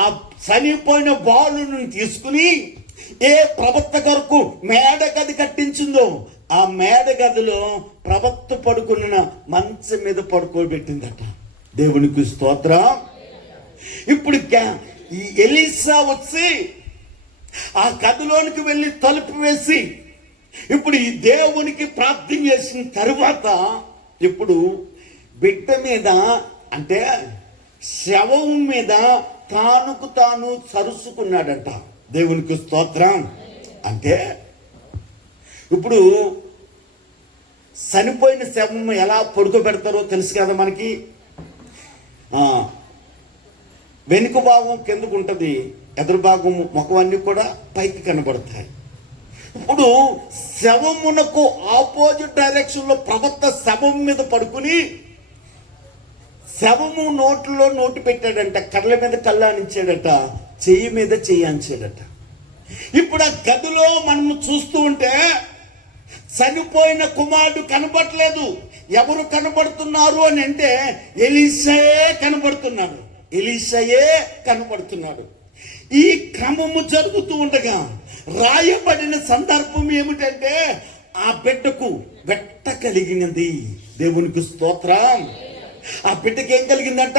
ఆ చనిపోయిన బాలును తీసుకుని ఏ ప్రవక్త కొరకు మేడ గది కట్టించిందో ఆ మేడ గదిలో ప్రవక్త పడుకున్న మంచం మీద పడుకోబెట్టిందట. దేవునికి స్తోత్రం. ఇప్పుడు ఈ ఎలీషా వచ్చి ఆ గదిలోనికి వెళ్ళి తలుపు వేసి ఇప్పుడు ఈ దేవునికి ప్రార్థన చేసిన తరువాత ఇప్పుడు బిడ్డ మీద అంటే శవం మీద తాను సరుసుకున్నాడంట. దేవునికి స్తోత్రం. అంటే ఇప్పుడు చనిపోయిన శవం ఎలా పడుకోబెడతారో తెలుసు కదా మనకి. వెనుక భాగం కిందకు ఉంటుంది, ఎదురు భాగం ముఖం అన్నీ కూడా పైకి కనబడతాయి. ఇప్పుడు శవమునకు ఆపోజిట్ డైరెక్షన్లో ప్రవక్త శవం మీద పడుకుని శవము నోట్లో నోటు పెట్టాడంట, కళ్ళ మీద కళ్ళ అనించాడట, చెయ్యి మీద చెయ్యి అంచాడట. ఇప్పుడు ఆ గదిలో మనము చూస్తూ ఉంటే చనిపోయిన కుమారుడు కనబడలేదు. ఎవరు కనబడుతున్నారు అని అంటే ఎలీషాయే కనబడుతున్నాడు. ఈ క్రమము జరుగుతూ ఉండగా రాయబడిన సందర్భం ఏమిటంటే ఆ బిడ్డకు వెట్ట కలిగినది. దేవునికి స్తోత్రం. ఆ బిడ్డకి ఏం కలిగిందంట?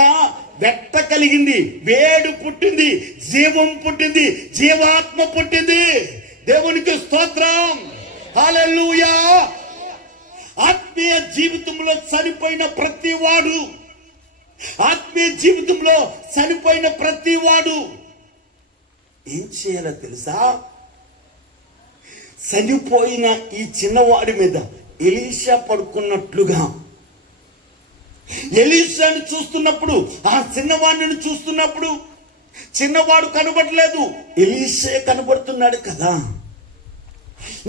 వెట్ట కలిగింది, వేడు పుట్టింది, జీవం పుట్టింది, జీవాత్మ పుట్టింది. దేవునికి స్తోత్రం. హల్లెలూయా. ఆత్మీయ జీవితంలో చనిపోయిన ప్రతి వాడు ఏం చేయాలో తెలుసా? చనిపోయిన ఈ చిన్నవాడి మీద ఎలీషా పడుకున్నట్లుగా ఎలీషాను చూస్తున్నప్పుడు, ఆ చిన్నవాడిని చూస్తున్నప్పుడు చిన్నవాడు కనబడలేదు, ఎలీషా కనబడుతున్నాడు కదా.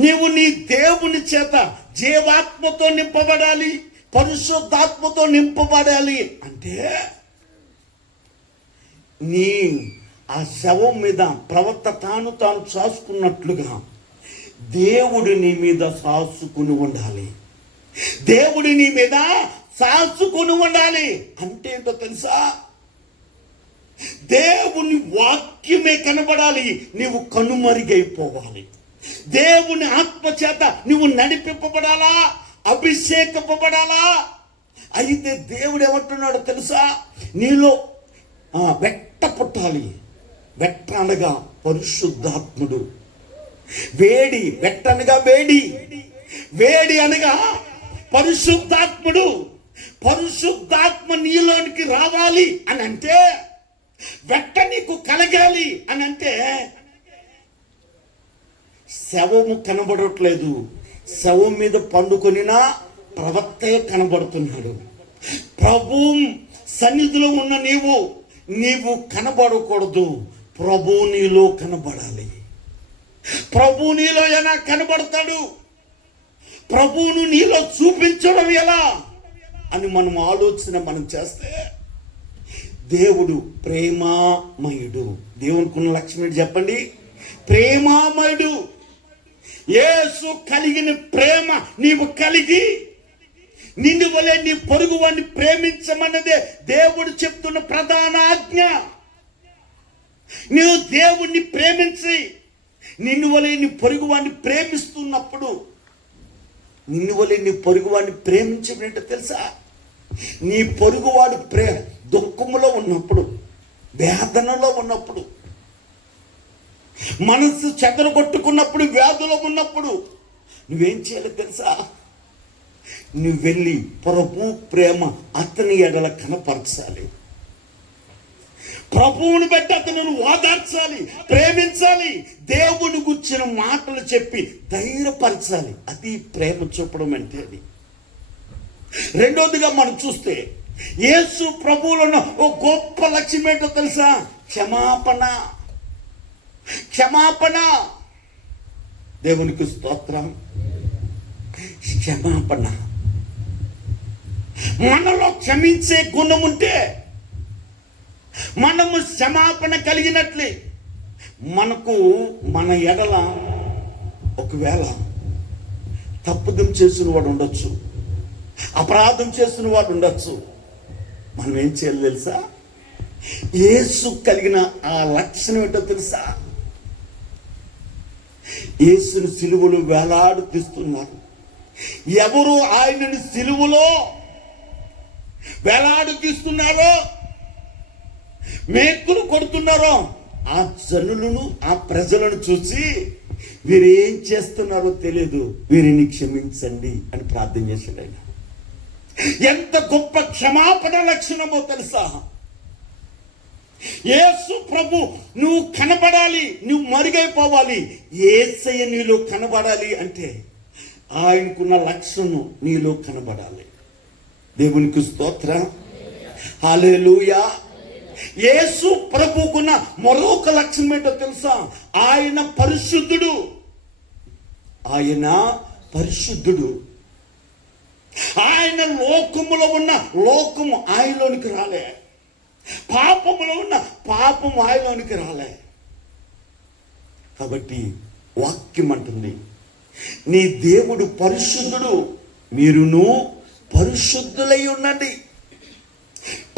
నీవు నీ దేవుని చేత జీవాత్మతో నింపబడాలి, పరిశుద్ధాత్మతో నింపబడాలి అంటే నీ ఆ శవం మీద ప్రవక్త తాను చాసుకున్నట్లుగా దేవుడు నీ మీద సాసుకుని ఉండాలి. దేవుడి నీ మీద సాసుకుని ఉండాలి అంటే ఏంటో తెలుసా? దేవుని వాక్యమే కనబడాలి, నీవు కనుమరుగైపోవాలి. దేవుని ఆత్మ చేత నువ్వు నడిపింపబడాలా, అభిషేకింపబడాలా. అయితే దేవుడు ఏమంటున్నాడో తెలుసా? నీలో వెట్ట పుట్టాలి. వెట్ట అనగా పరిశుద్ధాత్ముడు. వేడి, వెట్ట అనగా వేడి, వేడి అనగా పరిశుద్ధాత్ముడు. పరిశుద్ధాత్మ నీలోనికి రావాలి అని అంటే, వెట్ట నీకు కలగాలి అని అంటే, శవము కనబడట్లేదు, శవం మీద పండుకొనినా ప్రవక్తే కనబడుతున్నాడు. ప్రభు సన్నిధిలో ఉన్న నీవు కనబడకూడదు, ప్రభు నీలో కనబడాలి. ప్రభు నీలో ఎలా కనబడతాడు? ప్రభువును నీలో చూపించడం ఎలా అని మనం చేస్తే, దేవుడు ప్రేమామయుడు. దేవునికి ఉన్న లక్ష్యం ఏంటి చెప్పండి? ప్రేమామయుడు. యేసు కలిగిన ప్రేమ నీవు కలిగి, నిన్ను వలె నీ పొరుగు వాడిని ప్రేమించమన్నదే దేవుడు చెప్తున్న ప్రధాన ఆజ్ఞ. నీవు దేవుణ్ణి ప్రేమించి నిన్ను వలె నీ పొరుగు వాడిని ప్రేమిస్తున్నప్పుడు, నిన్ను వలె నీ పొరుగువాడిని ప్రేమించమేంటో తెలుసా? నీ పొరుగువాడు దుఃఖములో ఉన్నప్పుడు, వేదనలో ఉన్నప్పుడు, మనసు చెదరగొట్టుకున్నప్పుడు, వ్యాధులో ఉన్నప్పుడు నువ్వేం చేయాలో తెలుసా? నువ్వు వెళ్ళి ప్రభు ప్రేమ అతని ఎడల కనపరచాలి. ప్రభువుని బట్టి అతను ఓదార్చాలి, ప్రేమించాలి, దేవుని గుర్చిన మాటలు చెప్పి ధైర్యపరచాలి. అది ప్రేమ చూపడం అంటే. అది రెండోదిగా మనం చూస్తే, యేసు ప్రభువులో ఉన్న ఓ గొప్ప లక్ష్యం ఏంటో తెలుసా? క్షమాపణ. క్షమాపణ. దేవునికి స్తోత్రం. క్షమాపణ. మనలో క్షమించే గుణం ఉంటే, మనము క్షమాపణ కలిగినట్లే, మనకు మన ఎడల ఒకవేళ తప్పుదం చేసిన వాడు ఉండొచ్చు, అపరాధం చేసిన వాడు ఉండొచ్చు. మనం ఏం చేయాలి తెలుసా? యేసు కలిగిన ఆ లక్షణం ఏంటో తెలుసా? యేసుని సిలువలో వేలాడు తీస్తున్నారు. ఎవరు ఆయనని సిలువలో వేలాడు తీస్తున్నారో, మేకులు కొడుతున్నారో, ఆ జనులను, ఆ ప్రజలను చూసి వీరేం చేస్తున్నారో తెలియదు, వీరిని క్షమించండి అని ప్రార్థన చేశాడు ఆయన. ఎంత గొప్ప క్షమాపణ లక్షణమో తెలుసా? యేసు ప్రభు నువ్వు కనబడాలి, నువ్వు మరుగైపోవాలి, యేసయ్య నీలో కనబడాలి అంటే ఆయనకున్న లక్షణం నీలో కనబడాలి. దేవునికి స్తోత్రం. హల్లెలూయా. యేసు ప్రభుకున్న మరొక లక్షణం ఏంటో తెలుసా? ఆయన పరిశుద్ధుడు. ఆయన పరిశుద్ధుడు. ఆయన లోకములో ఉన్న లోకము ఆయనలోనికి రాలే, పాపములో ఉన్న పాపము ఆయనలోనికి రాలే. కాబట్టి వాక్యం అంటుంది, నీ దేవుడు పరిశుద్ధుడు, మీరును పరిశుద్ధులై ఉండండి.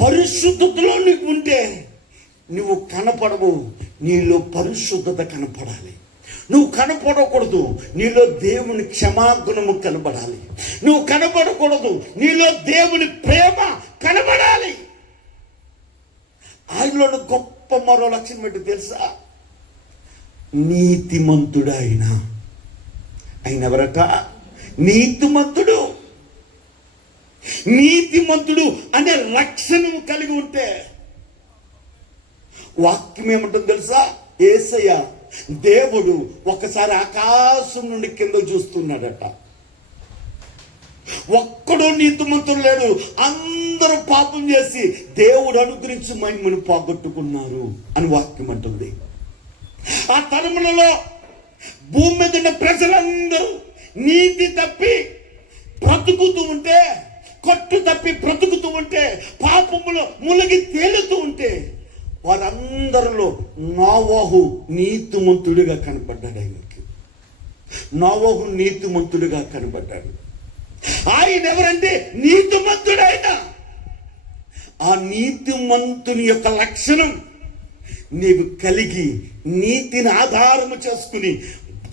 పరిశుద్ధతలో నీకు ఉంటే నువ్వు కనపడవు, నీలో పరిశుద్ధత కనపడాలి. నువ్వు కనపడకూడదు, నీలో దేవుని క్షమాగుణము కనబడాలి. నువ్వు కనపడకూడదు, నీలో దేవుని ప్రేమ కనబడాలి. ఆయనలో గొప్ప మరో లక్ష్యం ఏంటో తెలుసా? నీతిమంతుడు. ఆయన ఎవరట? నీతిమంతుడు. నీతిమంతుడు అనే లక్షణం కలిగి ఉంటే వాక్యం ఏమంటుంది తెలుసా? యేసయ్య దేవుడు ఒకసారి ఆకాశం నుండి కింద చూస్తున్నాడట. ఒక్కడో నీతిమంతుడు లేడు, అందరూ పాపం చేసి దేవుడు అనుగ్రహించి మహిమను పోగొట్టుకున్నారు అని వాక్యం అంటుంది. ఆ తరములలో భూమి మీద ఉన్న ప్రజలందరూ నీతి తప్పి బ్రతుకుతూ ఉంటే, కొట్టు తప్పి బ్రతుకుతూ ఉంటే, పాపములో మునిగి తేలుతూ ఉంటే, వారందరిలో నోవహు నీతిమంతుడిగా కనపడ్డాడు. ఆయనకి నోవహు నీతిమంతుడిగా కనపడ్డాడు. ఆయన ఎవరంటే నీతిమంతుడైన. ఆ నీతిమంతుని యొక్క లక్షణం నీవు కలిగి నీతిని ఆధారము చేసుకుని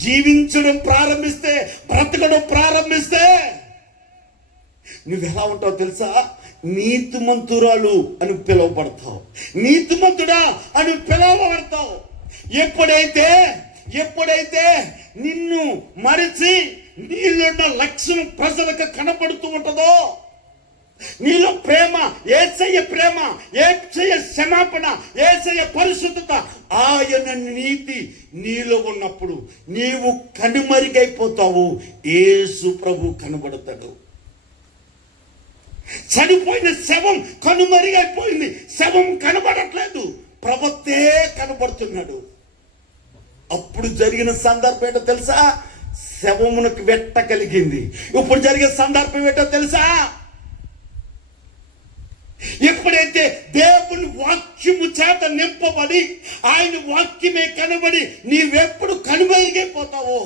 జీవించడం ప్రారంభిస్తే, బ్రతకడం ప్రారంభిస్తే, నువ్వు ఎలా ఉంటావు తెలుసా? నీతిమంతురాలు అని పిలువబడతావు, నీతిమంతుడా అని పిలువబడతావు. ఎప్పుడైతే నిన్ను మరిచి నీలో లక్ష్యం ప్రజలకు కనపడుతూ ఉంటుందో, నీలో ప్రేమ, యేసయ్య ప్రేమ, యేసయ్య క్షమాపణ, యేసయ్య పరిశుద్ధత, ఆయన నీతి నీలో ఉన్నప్పుడు నీవు కనుమరుగైపోతావు. యేసు ప్రభు కనబడతాడు. చనిపోయిన శవం కనుమరుగైపోయింది, శవం కనబడట్లేదు, ప్రవక్తే కనబడుతున్నాడు. అప్పుడు జరిగిన సందర్భం ఏంటో తెలుసా? శవమునకు వెట్ట కలిగింది. ఇప్పుడు జరిగే సందర్భం ఏంటో తెలుసా? ఎప్పుడైతే దేవుని వాక్యము చేత నింపబడి ఆయన వాక్యమే కనబడి నీవెప్పుడు కనుమరుగైపోతావో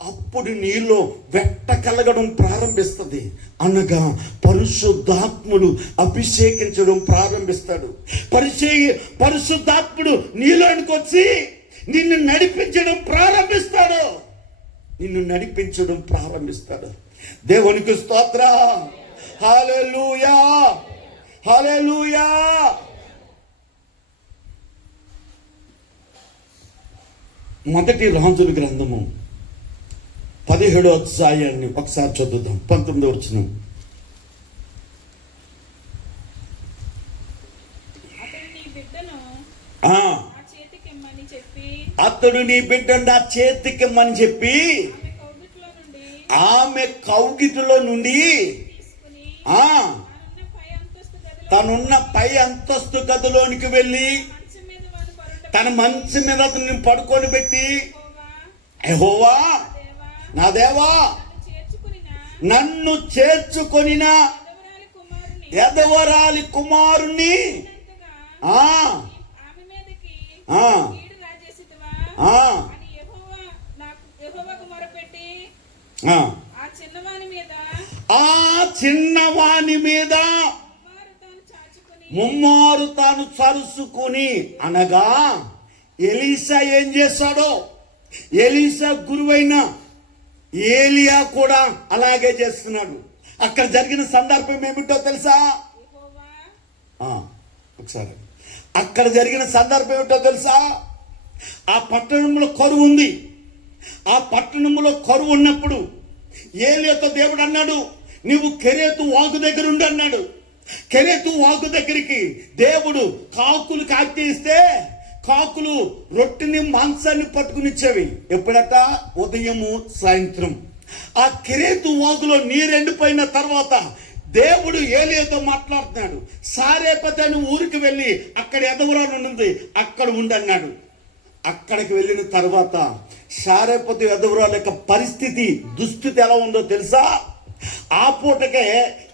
అప్పుడు నీలో వెట్ట కలగడం ప్రారంభిస్తుంది. అనగా పరిశుద్ధాత్ముడు అభిషేకించడం ప్రారంభిస్తాడు. పరిశుద్ధాత్ముడు నీలోనికి వచ్చి నిన్ను నడిపించడం ప్రారంభిస్తాడు. దేవునికి స్తోత్రం. హల్లెలూయా, హల్లెలూయా. మొదటి రాజుల గ్రంథము 17వ అధ్యాయాన్ని ఒకసారి చదువుదాం. 19వ వచనం. అతడు నీ బిడ్డను నా చేతికిమ్మని చెప్పి ఆమె కౌగిటిలో నుండి తనున్న పై అంతస్తు గదిలోనికి వెళ్ళి తన మంచం మీద అతను పడుకొని పెట్టి, యెహోవా నా దేవా, నన్ను చేర్చుకొనిన యెదవరాలి కుమారుని ఆ చిన్నవాని మీద ముమ్మారు తాను చరుచుకుని, అనగా ఎలీషా ఏం చేశాడో, ఎలీషా గురువైన ఏలియా కూడా అలాగే చేస్తున్నాడు. అక్కడ జరిగిన సందర్భం ఏమిటో తెలుసా? ఒకసారి అక్కడ జరిగిన సందర్భం ఏమిటో తెలుసా? ఆ పట్టణంలో కరువు ఉంది. ఆ పట్టణంలో కరువు ఉన్నప్పుడు ఏలియాతో దేవుడు అన్నాడు, నీవు కెరేతు వాగు దగ్గర ఉండి అన్నాడు. కెరేతు వాగు దగ్గరికి దేవుడు కాకులు ఆజ్ఞయిస్తే కాకులు రొట్టెని మాంసాన్ని పట్టుకుని ఇచ్చేవి. ఎప్పుడట? ఉదయము సాయంత్రం. ఆ కెరేతు వాగులో నీరు ఎండిపోయిన తర్వాత దేవుడు ఏలియాతో మాట్లాడుతున్నాడు. సారేపతి అని ఊరికి వెళ్ళి అక్కడ ఎదవరాలు ఉంది, అక్కడ ఉండన్నాడు. అక్కడికి వెళ్ళిన తర్వాత సారేపతి ఎదవరాల యొక్క పరిస్థితి, దుస్థితి ఎలా ఉందో తెలుసా? ఆ పూటకే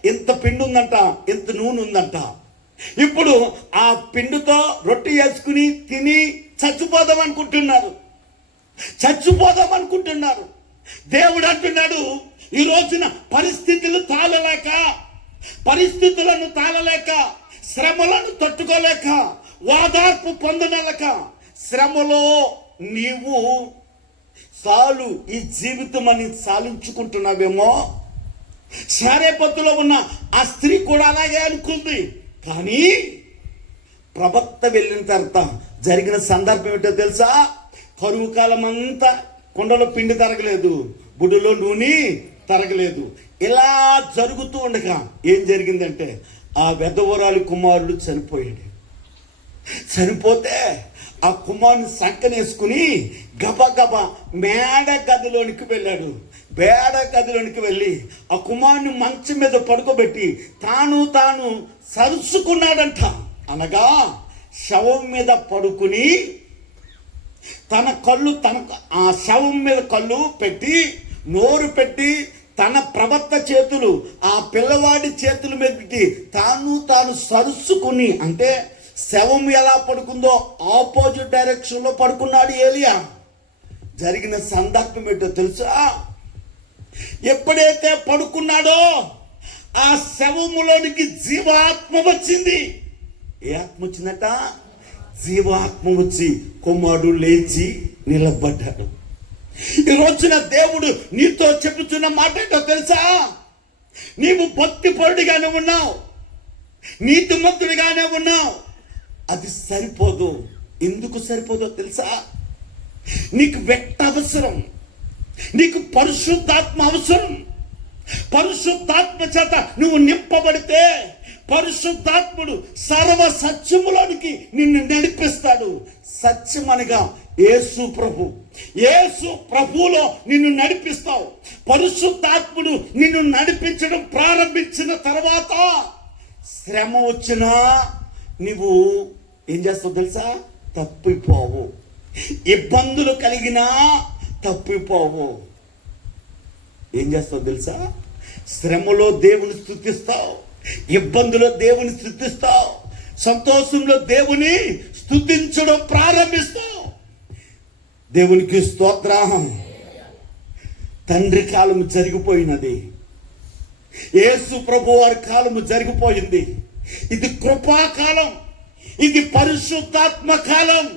ఇంత పిండి ఉందంట, ఇంత నూనె ఉందంట. ఇప్పుడు ఆ పిండితో రొట్టె వేసుకుని తిని చచ్చిపోదాం అనుకుంటున్నారు. దేవుడు అంటున్నాడు, ఈ రోజున పరిస్థితులను తాళలేక, శ్రమలను తట్టుకోలేక, ఓదార్పు పొందనలేక, శ్రమలో నీవు చాలు ఈ జీవితం అని సాలించుకుంటున్నావేమో. సారేపత్తులో ఉన్న ఆ స్త్రీ కూడా అలాగే అనుకుంది. కానీ ప్రవక్త వెళ్ళిన తర్వాత జరిగిన సందర్భం ఏంటో తెలుసా? కరువు కాలం అంతా కొండలో పిండి తరగలేదు, బుడ్డులో నూనె తరగలేదు. ఇలా జరుగుతూ ఉండగా ఏం జరిగిందంటే ఆ వెధవరాలి కుమారుడు చనిపోతే ఆ కుమారుని సంకనేసుకుని గబగబా మేడ గదిలోనికి వెళ్ళి ఆ కుమారుని మంచం మీద పడుకోబెట్టి తాను సరుచుకున్నాడంట. అనగా శవం మీద పడుకుని ఆ శవం మీద కళ్ళు పెట్టి, నోరు పెట్టి, తన ప్రవక్త చేతులు ఆ పిల్లవాడి చేతుల మీద పెట్టి తాను సరుచుకుని, అంటే శవం ఎలా పడుకుందో ఆపోజిట్ డైరెక్షన్ లో పడుకున్నాడు ఏలియా. జరిగిన సందర్భం ఏంటో తెలుసా? ఎప్పుడైతే పడుకున్నాడో ఆ శవములోనికి జీవాత్మ వచ్చింది. ఏ ఆత్మ వచ్చిందట? జీవాత్మ వచ్చి కుమారుడు లేచి నిలబడ్డాడు. ఈ రోజున దేవుడు నీతో చెప్పుతున్న మాట ఏంటో తెలుసా? నీవు భక్తిపరుడిగానే ఉన్నావు, నీతిమంతుడిగానే ఉన్నావు. అది సరిపోదు. ఎందుకు సరిపోదో తెలుసా? నీకు వెట్ట అవసరం, నీకు పరిశుద్ధాత్మ అవసరం. పరిశుద్ధాత్మ చేత నువ్వు నింపబడితే పరిశుద్ధాత్ముడు సర్వ సత్యములోనికి నిన్ను నడిపిస్తాడు. సత్యం అనగా యేసు ప్రభు. యేసు ప్రభువులో నిన్ను నడిపిస్తావు. పరిశుద్ధాత్ముడు నిన్ను నడిపించడం ప్రారంభించిన తర్వాత శ్రమ వచ్చినా నువ్వు ఏం చేస్తావు తెలుసా? తప్పిపోవు. ఇబ్బందులు కలిగినా తప్పిపోవు. ఏం చేస్తావు తెలుసా? శ్రమలో దేవుని స్తుతిస్తావు, ఇబ్బందులో దేవుని స్తుతిస్తావు, సంతోషంలో దేవుని స్తుతించడం ప్రారంభిస్తావు. దేవునికి స్తోత్రం. తండ్రి కాలము జరిగిపోయినది, యేసు ప్రభు వారి కాలము జరిగిపోయింది. ఇది కృపాకాలం, ఇది పరిశుద్ధాత్మ కాలం.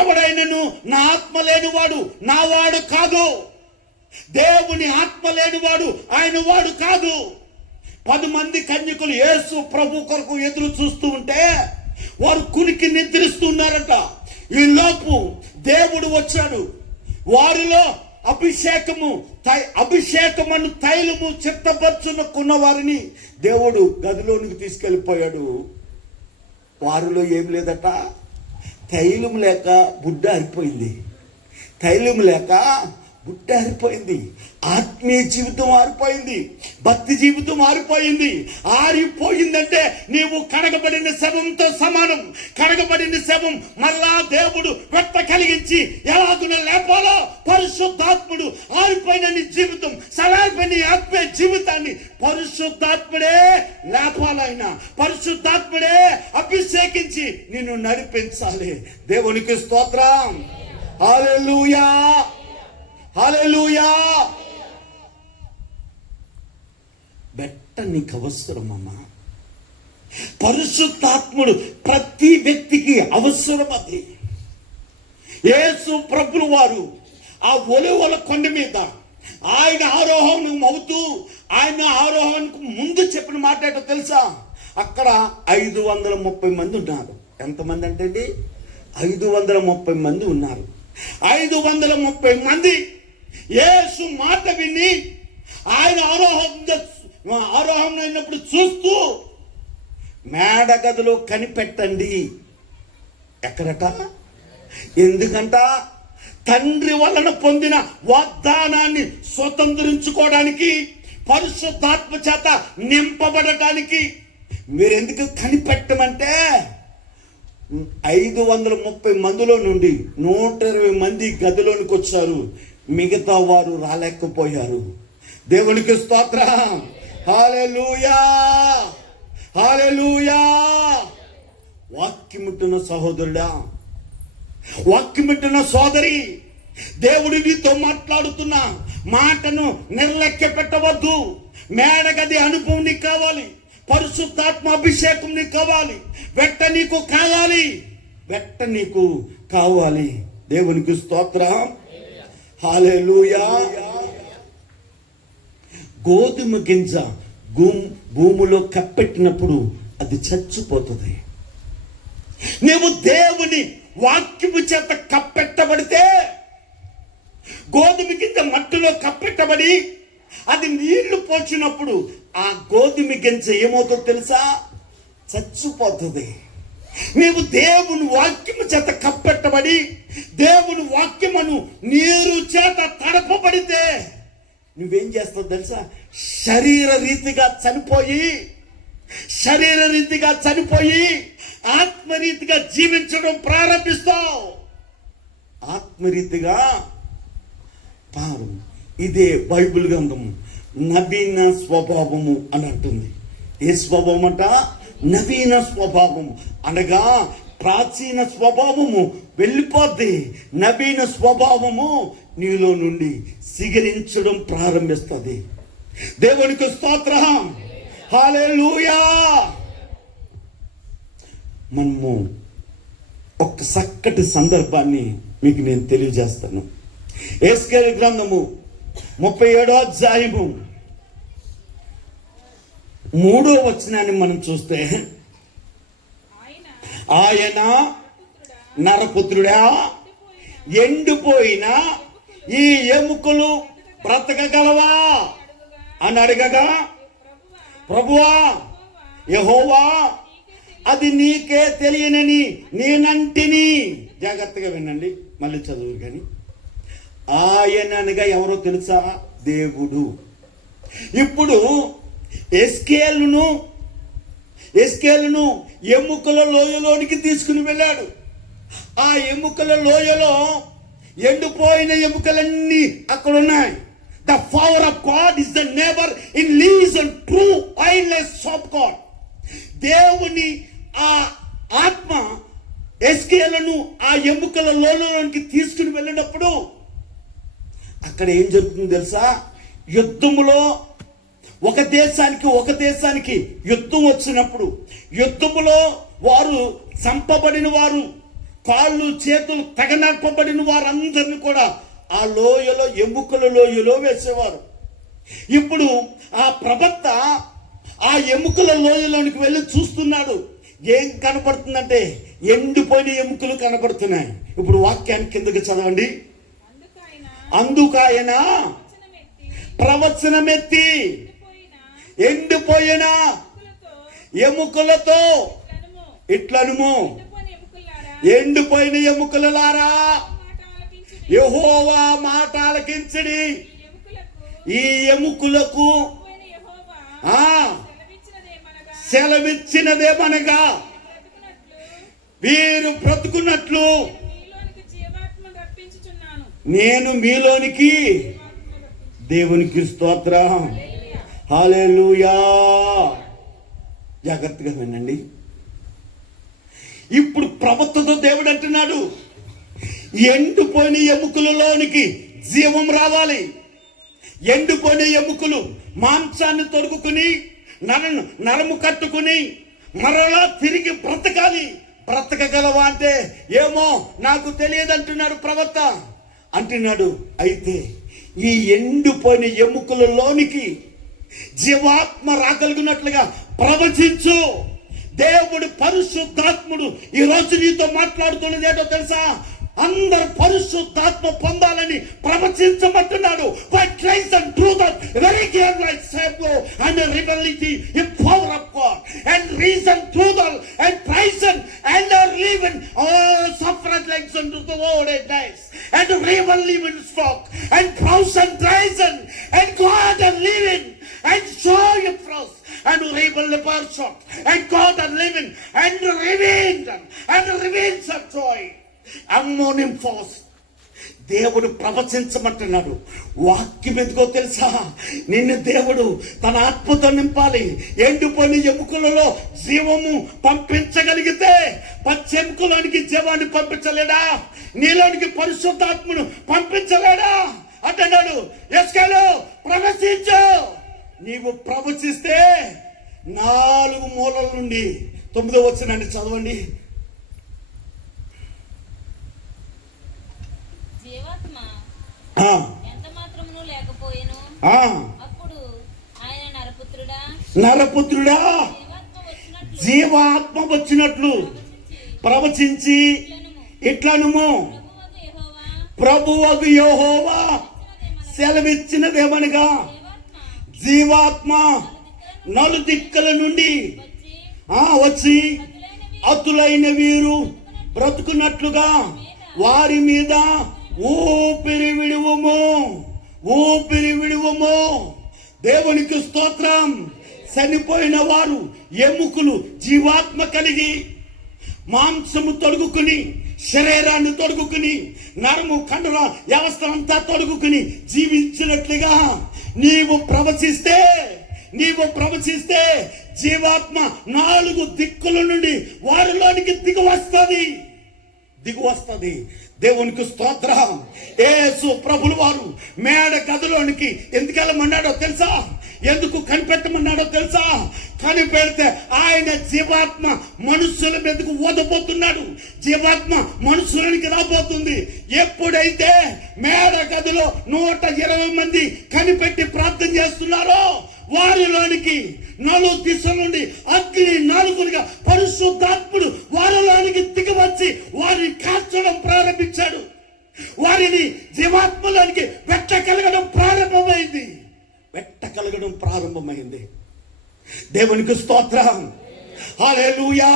ఎవడైనను నా ఆత్మ లేనివాడు నా వాడు కాదు. దేవుని ఆత్మ లేనివాడు ఆయన వాడు కాదు. 10 మంది కన్యకులు యేసు ప్రభు కొరకు ఎదురు చూస్తూ ఉంటే వారు కునికి నిద్రిస్తున్నారట. ఈ లోపు దేవుడు వచ్చాడు. వారిలో అభిషేకమను తైలము చిత్తపరచుకున్న వారిని దేవుడు గదిలోనికి తీసుకెళ్ళిపోయాడు. వారిలో ఏం లేదట, తైలం లేక బుడ్డ ఆరిపోయింది. తైలం లేక బుట్ట ఆరిపోయింది. ఆత్మీయ జీవితం ఆరిపోయింది, భక్తి జీవితం ఆరిపోయింది. ఆరిపోయిందంటే నీవు కడగబడిన శవంతో సమానం. కడగబడిన శవం మరలా దేవుడు వెట్ట కలిగించి ఎలాగున లేపాలో పరిశుద్ధాత్ముడు ఆరిపోయిన నీ జీవితం, సలారిపోయిన ఆత్మీయ జీవితాన్ని పరిశుద్ధాత్ముడే లేపాలైనా, పరిశుద్ధాత్ముడే అభిషేకించి నిన్ను నడిపించాలి. దేవునికి స్తోత్రం. హల్లెలూయా, హల్లెలూయా. బెట్ట నీకు అవసరం అమ్మా. పరిశుద్ధాత్ముడు ప్రతి వ్యక్తికి అవసరం. అది యేసు ప్రభువు వారు ఆ ఒలివల కొండ మీద ఆయన ఆరోహణం అవుతూ, ఆయన ఆరోహణకు ముందు చెప్పిన మాట ఏంటో తెలుసా? అక్కడ 530 మంది ఉన్నారు. ఎంతమంది అంటే అండి? 530 మంది ఉన్నారు. 530 మంది యేసు మాట విని ఆయన ఆరోహణం అయినప్పుడు చూస్తూ మేడగదిలో కనిపెట్టండి. ఎక్కడట? ఎందుకంట? తండ్రి వలన పొందిన వాగ్దానాన్ని స్వతంత్రించుకోవడానికి, పరిశుద్ధాత్మ చేత నింపబడటానికి. మీరెందుకు కనిపెట్టమంటే 530 మందిలో నుండి 120 మంది గదిలోనికి వచ్చారు, మిగతా వారు రాలేకపోయారు. దేవునికి స్తోత్రం. హల్లెలూయా, హల్లెలూయా. వాక్యముట్టున్న సహోదరుడా, వాక్యముట్టున్న సోదరి, దేవుడు నీతో మాట్లాడుతున్న మాటను నిర్లక్ష్య పెట్టవద్దు. మేడగది అనుభవం నీకు కావాలి, పరిశుద్ధాత్మ అభిషేకం నీకు కావాలి, వెట్ట నీకు కావాలి, వెట్ట నీకు కావాలి. దేవునికి స్తోత్రం. హల్లెలూయా. గోధుమ గింజ భూమిలో కప్పెట్టినప్పుడు అది చచ్చిపోతుంది. నీవు దేవుని వాక్యము చేత కప్పెట్టబడితే, గోధుమ గింజ మట్టిలో కప్పెట్టబడి అది నీళ్లు పోసినప్పుడు ఆ గోధుమ గింజ ఏమవుతుందో తెలుసా? చచ్చిపోతుంది. నీవు దేవుని వాక్యము చేత కప్పెట్టబడి దేవుని వాక్యమును నీరు చేత తడపబడితే నువ్వేం చేస్తావు తెలుసా? శరీర రీతిగా చనిపోయి ఆత్మరీతిగా జీవించడం ప్రారంభిస్తావు. ఆత్మరీతిగా పారు. ఇదే బైబిల్ గ్రంథము నవీన స్వభావము అని అంటుంది. ఏ స్వభావం అంట? నవీన స్వభావం అనగా ప్రాచీన స్వభావము వెళ్ళిపోద్ది, నవీన స్వభావము నీలో నుండి సిగరించడం ప్రారంభిస్తుంది. దేవునికి స్తోత్రం. హల్లెలూయా. మనము ఒక చక్కటి సందర్భాన్ని మీకు నేను తెలియజేస్తాను. యెహెజ్కేలు గ్రంథము 37వ అధ్యాయము 3వ వచనాన్ని మనం చూస్తే, ఆయన ఆయన నరపుత్రుడా ఎండిపోయిన ఈ ఎముకలు బ్రతకగలవా అని అడగగా, ప్రభువా యెహోవా అది నీకే తెలియనని నేనంటిని. జాగ్రత్తగా వినండి, మళ్ళీ చదువు. కానీ ఆయన అనగా ఎవరో తెలుసా? దేవుడు. ఇప్పుడు ఎస్కేలును ఎముకల లోయలోనికి తీసుకుని వెళ్ళాడు. ఆ ఎముకల లోయలో ఎండిపోయిన ఎముకలన్నీ అక్కడ ఉన్నాయి. The power of God is the never in leaves and true eyeless of God. దేవుని ఆ ఆత్మ ఎస్కేలను ఆ ఎముకల లోయలోనికి తీసుకుని వెళ్ళినప్పుడు అక్కడ ఏం జరుగుతుందో తెలుసా? యుద్ధములో ఒక దేశానికి యుద్ధం వచ్చినప్పుడు, యుద్ధములో వారు చంపబడిన వారు, కాళ్ళు చేతులు తెగనర్పబడిన వారందరిని కూడా ఆ లోయలో, ఎముకల లోయలో వేసేవారు. ఇప్పుడు ఆ ప్రవక్త ఆ ఎముకల లోయలోనికి వెళ్ళి చూస్తున్నాడు. ఏం కనపడుతుందంటే ఎండిపోయిన ఎముకలు కనపడుతున్నాయి. ఇప్పుడు వాక్యాన్ని కిందకి చదవండి. అందుకాయన ప్రవచనమెత్తి ఎండిపోయిన ఎముకలతో ఇట్లనుము, ఎండిపోయిన ఎముకలారా యెహోవా మాట ఆలకించుడి. ఈ ఎముకలకు సెలవిచ్చినదేమనగా వీరు బ్రతుకున్నట్లు నేను మీలోనికి. దేవునికి స్తోత్రం, హల్లెలూయా. జాగ్రత్తగా వినండి. ఇప్పుడు ప్రవక్తతో దేవుడు అంటున్నాడు, ఎండిపోయిన ఎముకలలోనికి జీవం రావాలి. ఎండిపోయిన ఎముకలు మాంసాన్ని తొడుగుకుని నరము కట్టుకుని మరలా తిరిగి బ్రతకాలి. బ్రతకగలవా అంటే ఏమో నాకు తెలియదు అంటున్నాడు ప్రవక్త. అంటున్నాడు, అయితే ఈ ఎండిపోయిన ఎముకలలోనికి జీవాత్మ రాగలిగినట్లుగా ప్రవచించు. దేవుడు పరిశుద్ధాత్ముడు ఈ రోజు నీతో మాట్లాడుతున్నది ఏంటో తెలుసా? అందరు పరిశుద్ధాత్మ పొందాలని ప్రవచించమంటున్నాడు. But Christ and truth are very clear like sabo and the rebellion in power of God and reason truth and prison and are living all suffered like unto the world and dies and the rebel living stock and prouse and treason and God and living and show you frost and rebel the person and God and living and revenge of joy. Ammonium force. దేవుడు ప్రవచించమంటున్నాడు. వాక్యం ఎందుకో తెలుసా? నిన్ను దేవుడు తన ఆత్మతో నింపాలి. ఎండిపోయిన ఎముకలలో జీవము పంపించగలిగితే పచ్చెముకలోనికి జీవాన్ని పంపించలేడా? నీలోనికి పరిశుద్ధాత్మను పంపించలేడా అంటున్నాడు. ఎస్కేలు ప్రవచించు. నీవు ప్రవచిస్తే 4 మూలల నుండి 9వ వచనాన్ని చదవండి. నరపుత్రుడా జీవాత్మ వచ్చినట్లు ప్రవచించి ఇట్లనుము, ప్రభువగు యెహోవా సెలవిచ్చినదేమనగా జీవాత్మ నలుదిక్కల నుండి వచ్చి అతులైన వీరు బ్రతుకున్నట్లుగా వారి మీద ఊపిరి విడువము. దేవునికి స్తోత్రం. చనిపోయిన వారు ఎముకలు జీవాత్మ కలిగి మాంసము తొడుగుకుని, శరీరాన్ని తొడుగుకుని, నరము కండర వ్యవస్థలంతా తొడుగుకుని జీవించినట్లుగా నీవు ప్రవచిస్తే జీవాత్మ 4 దిక్కుల నుండి వారిలోనికి దిగి వస్తుంది. దేవునికి స్తోత్రం. యేసు ప్రభులు వారు మేడ గదిలోనికి ఎందుకు వెళ్ళమన్నాడో తెలుసా? ఎందుకు కనిపెట్టమన్నాడో తెలుసా? కనిపెడితే ఆయన జీవాత్మ మనుషుల మీదకు ఓదబోతున్నాడు. జీవాత్మ మనుషులకి రాబోతుంది. ఎప్పుడైతే మేడ గదిలో 120 మంది కనిపెట్టి ప్రార్థన చేస్తున్నారో వారిలోనికి నలు దిశ నుండి అగ్ని నాలుగులుగా పరిశుద్ధాత్ముడు వారిలోనికి దిగవచ్చి వారిని కాల్చడం ప్రారంభించాడు. వారిని జీవాత్మలోనికి వెట్ట కలగడం ప్రారంభమైంది. దేవునికి స్తోత్రం. హల్లెలూయా.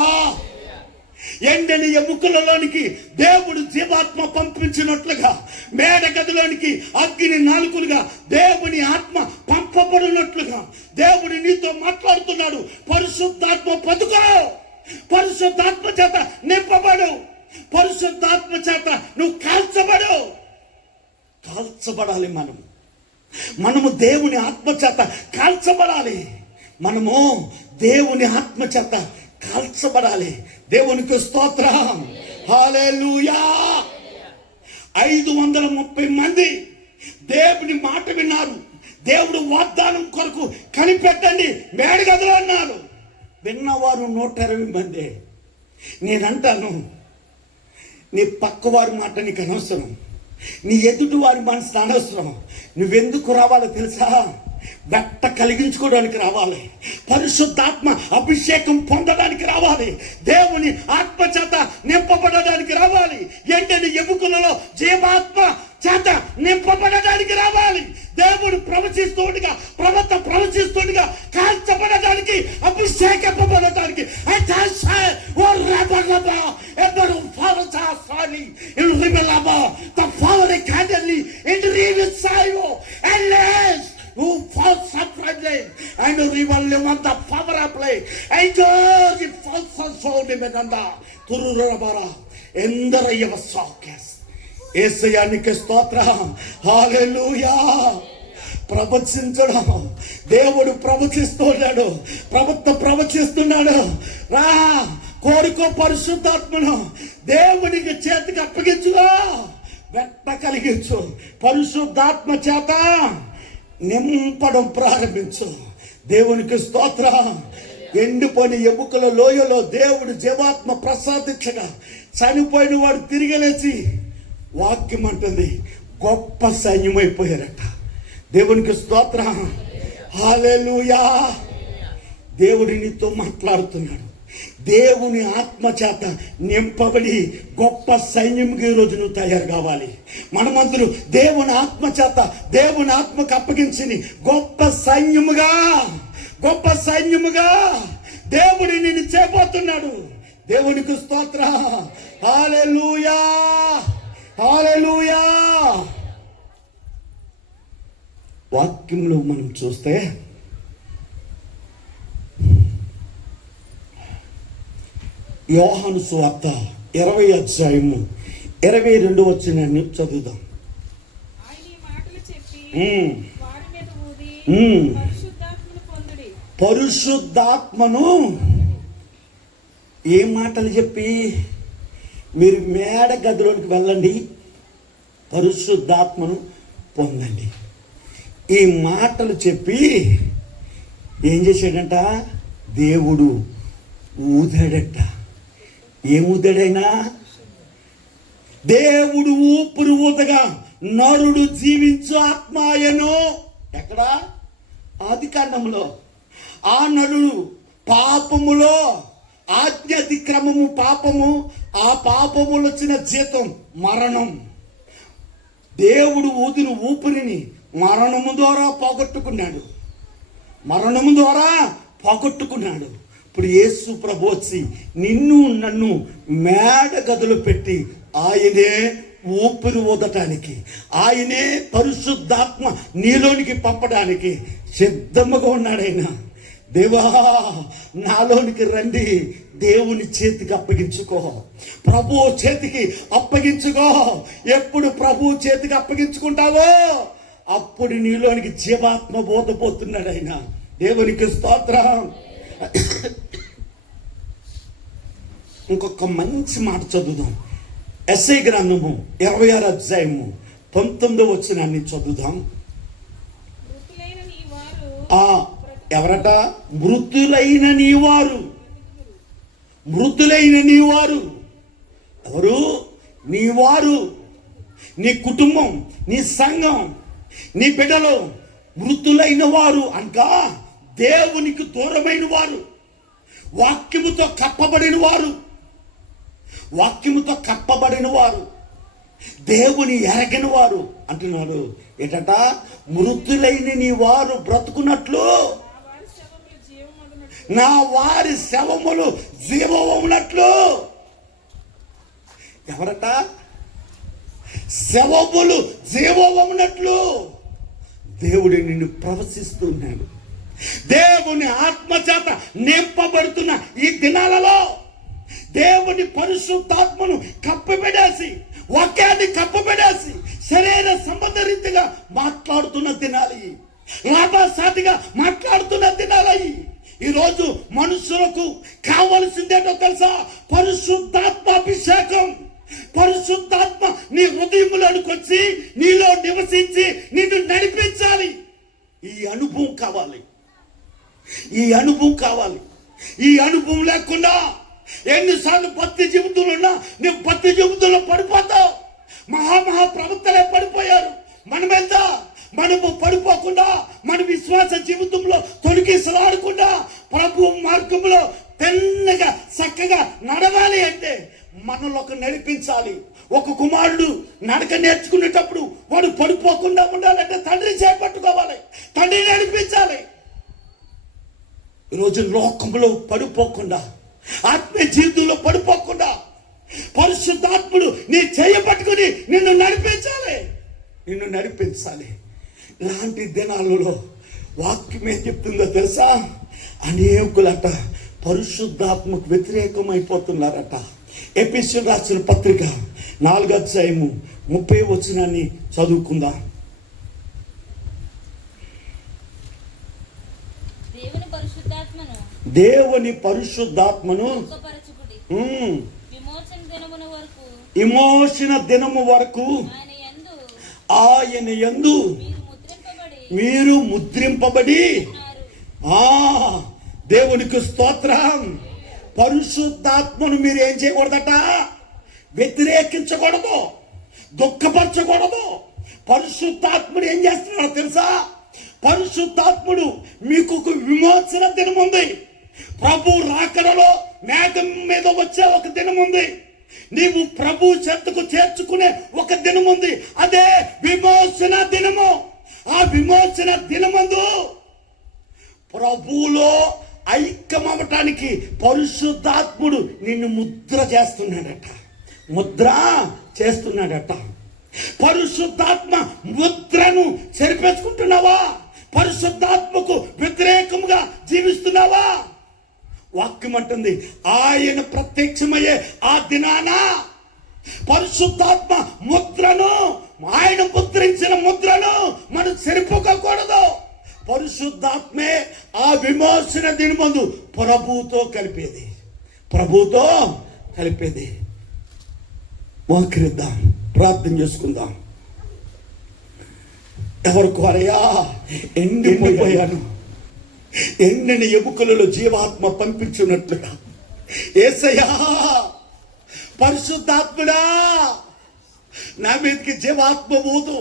ఎండని ఎముకలలోనికి దేవుడు జీవాత్మ పంపించినట్లుగా, మేడ గదిలోనికి అగ్ని నాలుకలుగా దేవుని ఆత్మ పంపబడినట్లుగా దేవుడు నీతో మాట్లాడుతున్నాడు. పరిశుద్ధాత్మ పొందుకో, పరిశుద్ధాత్మ చేత నింపబడు, పరిశుద్ధాత్మ చేత నువ్వు కాల్చబడాలి. మనము దేవుని ఆత్మ చేత కాల్చబడాలి. మనము దేవుని ఆత్మ చేత కాల్చబడాలి. దేవునికి స్తోత్రం. హల్లెలూయా. 530 మంది దేవుని మాట విన్నారు. దేవుడు వాగ్దానం కొరకు కనిపెట్టండి మేడగదిలో అన్నారు. విన్నవారు 120 మంది. నేనంటాను, నీ పక్కవారి మాట నీకు అనవసరం, నీ ఎదుటి వారి మనసు అనవసరం. నువ్వెందుకు రావాలో తెలుసా? వెట్ట కలిగించుకోవడానికి రావాలి, పరిశుద్ధాత్మ అభిషేకం పొందడానికి రావాలి, దేవుని ఆత్మ చేత నింపబడడానికి రావాలి, ఎండని ఎముకలలో జీవాత్మ చేత నింపబడడానికి రావాలి. దేవుడు ప్రవచిస్తుండగా, ప్రవక్త ప్రవచిస్తుండగా కాల్చబడడానికి, అభిషేకింపబడడానికి who falls uprightly and reveal on the power of play and the false soul dimanda tururabara endarayya sakas యేసయ్యానికి స్తోత్రం. హల్లెలూయా. ప్రవచించడం, దేవుడు ప్రవచిస్తున్నాడు, ప్రవక్త ప్రవచిస్తున్నాడు. రా, కోరుకో పరిశుద్ధాత్మను, దేవునికి చేతికి అప్పగించుకో, వెట్ట కలిగించు, పరిశుద్ధాత్మ చేత నింపడం ప్రారంభించు. దేవునికి స్తోత్రం. ఎండిపోయిన ఎముకల లోయలో దేవుడు జీవాత్మ ప్రసాదించగా చనిపోయిన వాడు తిరిగి లేచి, వాక్యం అంటుంది, గొప్ప సైన్యమైపోయారట. దేవునికి స్తోత్రం. హల్లెలూయా. దేవుడు నీతో మాట్లాడుతున్నాడు. దేవుని ఆత్మ చేత నింపబడి గొప్ప సైన్యంగా ఈరోజు నువ్వు తయారు కావాలి. మనమందరూ దేవుని ఆత్మ చేత, దేవుని ఆత్మకు అప్పగించి గొప్ప సైన్యముగా దేవుడు నిన్ను చేయబోతున్నాడు. దేవునికి స్తోత్రం. హల్లెలూయా. హల్లెలూయా. వాక్యంలో మనం చూస్తే యోహాను సువార్త 20 అధ్యాయము 22 వచనాన్ని చదువుదాం. పరిశుద్ధాత్మను ఏ మాటలు చెప్పి? మీరు మేడ గదిలోనికి వెళ్ళండి, పరిశుద్ధాత్మను పొందండి. ఈ మాటలు చెప్పి ఏం చేశాడంట? దేవుడు ఊదాడట. ఏముదడైనా? దేవుడు ఊపిరి ఊదగా నరుడు జీవించు ఆత్మాయను. ఎక్కడ? ఆదికాండంలో. ఆ నరుడు పాపములో, ఆజ్ఞ అతిక్రమము పాపము, ఆ పాపములు వచ్చిన జీతం మరణం. దేవుడు ఊదిన ఊపిరిని మరణము ద్వారా పోగొట్టుకున్నాడు. ఇప్పుడు యేసు ప్రభు వచ్చి నిన్ను నన్ను మేడ గదులు పెట్టి ఆయనే ఊపిరి ఊదటానికి, ఆయనే పరిశుద్ధాత్మ నీలోనికి పంపడానికి సిద్ధముగా ఉన్నాడు. ఆయన, దేవా నాలోనికి రండి, దేవుని చేతికి అప్పగించుకో, ప్రభు చేతికి అప్పగించుకో. ఎప్పుడు ప్రభు చేతికి అప్పగించుకుంటావో అప్పుడు నీలోనికి జీవాత్మ బోధపోతున్నాడు ఆయన. దేవునికి స్తోత్రం. ఇంకొక మంచి మాట చదువుదాం. ఎస్ఐ గ్రంథము 26 అధ్యాయము 19 వచనాన్ని చదువుదాం. ఎవరట? మృతులైన నీవారు. ఎవరు? నీవారు, నీ కుటుంబం, నీ సంఘం, నీ బిడ్డలు మృతులైన వారు అనక దేవునికి దూరమైన వారు, వాక్యముతో కప్పబడిన వారు, దేవుని ఎరగని వారు అంటున్నాడు. ఏంటట? మృతులైన నీ వారు బ్రతుకున్నట్లు నా వారి శవములు జీవమున్నట్లు. ఎవరట? శవములు జీవమున్నట్లు దేవుడు నిన్ను ప్రవశిస్తున్నాడు. దేవుని ఆత్మచేత నింపబడుతున్న ఈ దినాలలో దేవుని పరిశుద్ధాత్మను కప్పబెడేసి, వాక్యాన్ని కప్పబెడేసి శరీర సంబంధ రీతిగా మాట్లాడుతున్న దినాలు, లాభసాటిగా మాట్లాడుతున్న దినాలు. ఈరోజు మనుషులకు కావలసిందేటో తెలుసా? పరిశుద్ధాత్మ అభిషేకం. పరిశుద్ధాత్మ నీ హృదయములోనికి వచ్చి నీలో నివసించి నిన్ను నడిపించాలి. ఈ అనుభవం కావాలి. ఈ అనుభవం లేకుండా ఎన్నిసార్లు భక్తి జీవితంలో ఉన్నా నువ్వు భక్తి జీవితంలో పడిపోతావు. మహా ప్రవక్తలే పడిపోయారు. మనము పడిపోకుండా, మన విశ్వాస జీవితంలో తొలగిసలాడకుండా ప్రభు మార్గంలో తెల్లగా చక్కగా నడవాలి అంటే మనలో ఒక నడిపించాలి. ఒక కుమారుడు నడక నేర్చుకునేటప్పుడు వాడు పడిపోకుండా ఉండాలంటే తండ్రి చేపట్టుకోవాలి, తండ్రి నడిపించాలి. ఈరోజు లోకంలో పడిపోకుండా, ఆత్మీయ జీవితంలో పడిపోకుండా పరిశుద్ధాత్ముడు నీ చేయబట్టుకుని నిన్ను నడిపించాలి. ఇలాంటి దినాలలో వాక్యం ఏం చెప్తుందో తెలుసా? అనేకులట పరిశుద్ధాత్మకు వ్యతిరేకమైపోతున్నారట. ఎఫెసీయులకు రాసిన పత్రిక 4:30 చదువుకుందాం. దేవుని పరిశుద్ధాత్మను విమోచన దినము వరకు ఆయన యందు మీరు ముద్రింపబడి. దేవునికి స్తోత్రం. పరిశుద్ధాత్మను మీరు ఏం చేయకూడదట? వ్యతిరేకించకూడదు, దుఃఖపరచకూడదు. పరిశుద్ధాత్ముడు ఏం చేస్తున్నాడో తెలుసా? పరిశుద్ధాత్ముడు మీకు ఒక విమోచన దినం ఉంది. ప్రభు రాకడలో మేఘం మీద వచ్చే ఒక దినం ఉంది. నీవు ప్రభు చెంతకు చేర్చుకునే ఒక దినం ఉంది. అదే విమోచన దినము. ఆ విమోచన దినమందు ప్రభువులో ఐక్యమవటానికి పరిశుద్ధాత్ముడు నిన్ను ముద్ర చేస్తున్నాడట. పరిశుద్ధాత్మ ముద్రను చెరిపేసుకుంటున్నావా? పరిశుద్ధాత్మకు వ్యతిరేకముగా జీవిస్తున్నావా? వాక్యం అంటుంది, ఆయన ప్రత్యక్షమయ్యే ఆ దినాన పరిశుద్ధాత్మ ముద్రను, ఆయన ముద్రించిన ముద్రను మనం చెరిపోకూడదు. పరిశుద్ధాత్మే ఆ విమోచన దినమందు ప్రభుతో కలిపేది. మోకరిద్దాం, ప్రార్థన చేసుకుందాం. ఎవరు కోరయా? ఎండిపోయాను, ఎండని ఎముకలలో జీవాత్మ పంపించున్నట్లుగా యేసయ్యా, పరిశుద్ధాత్ముడా నా మీదకి జీవాత్మ పోదు,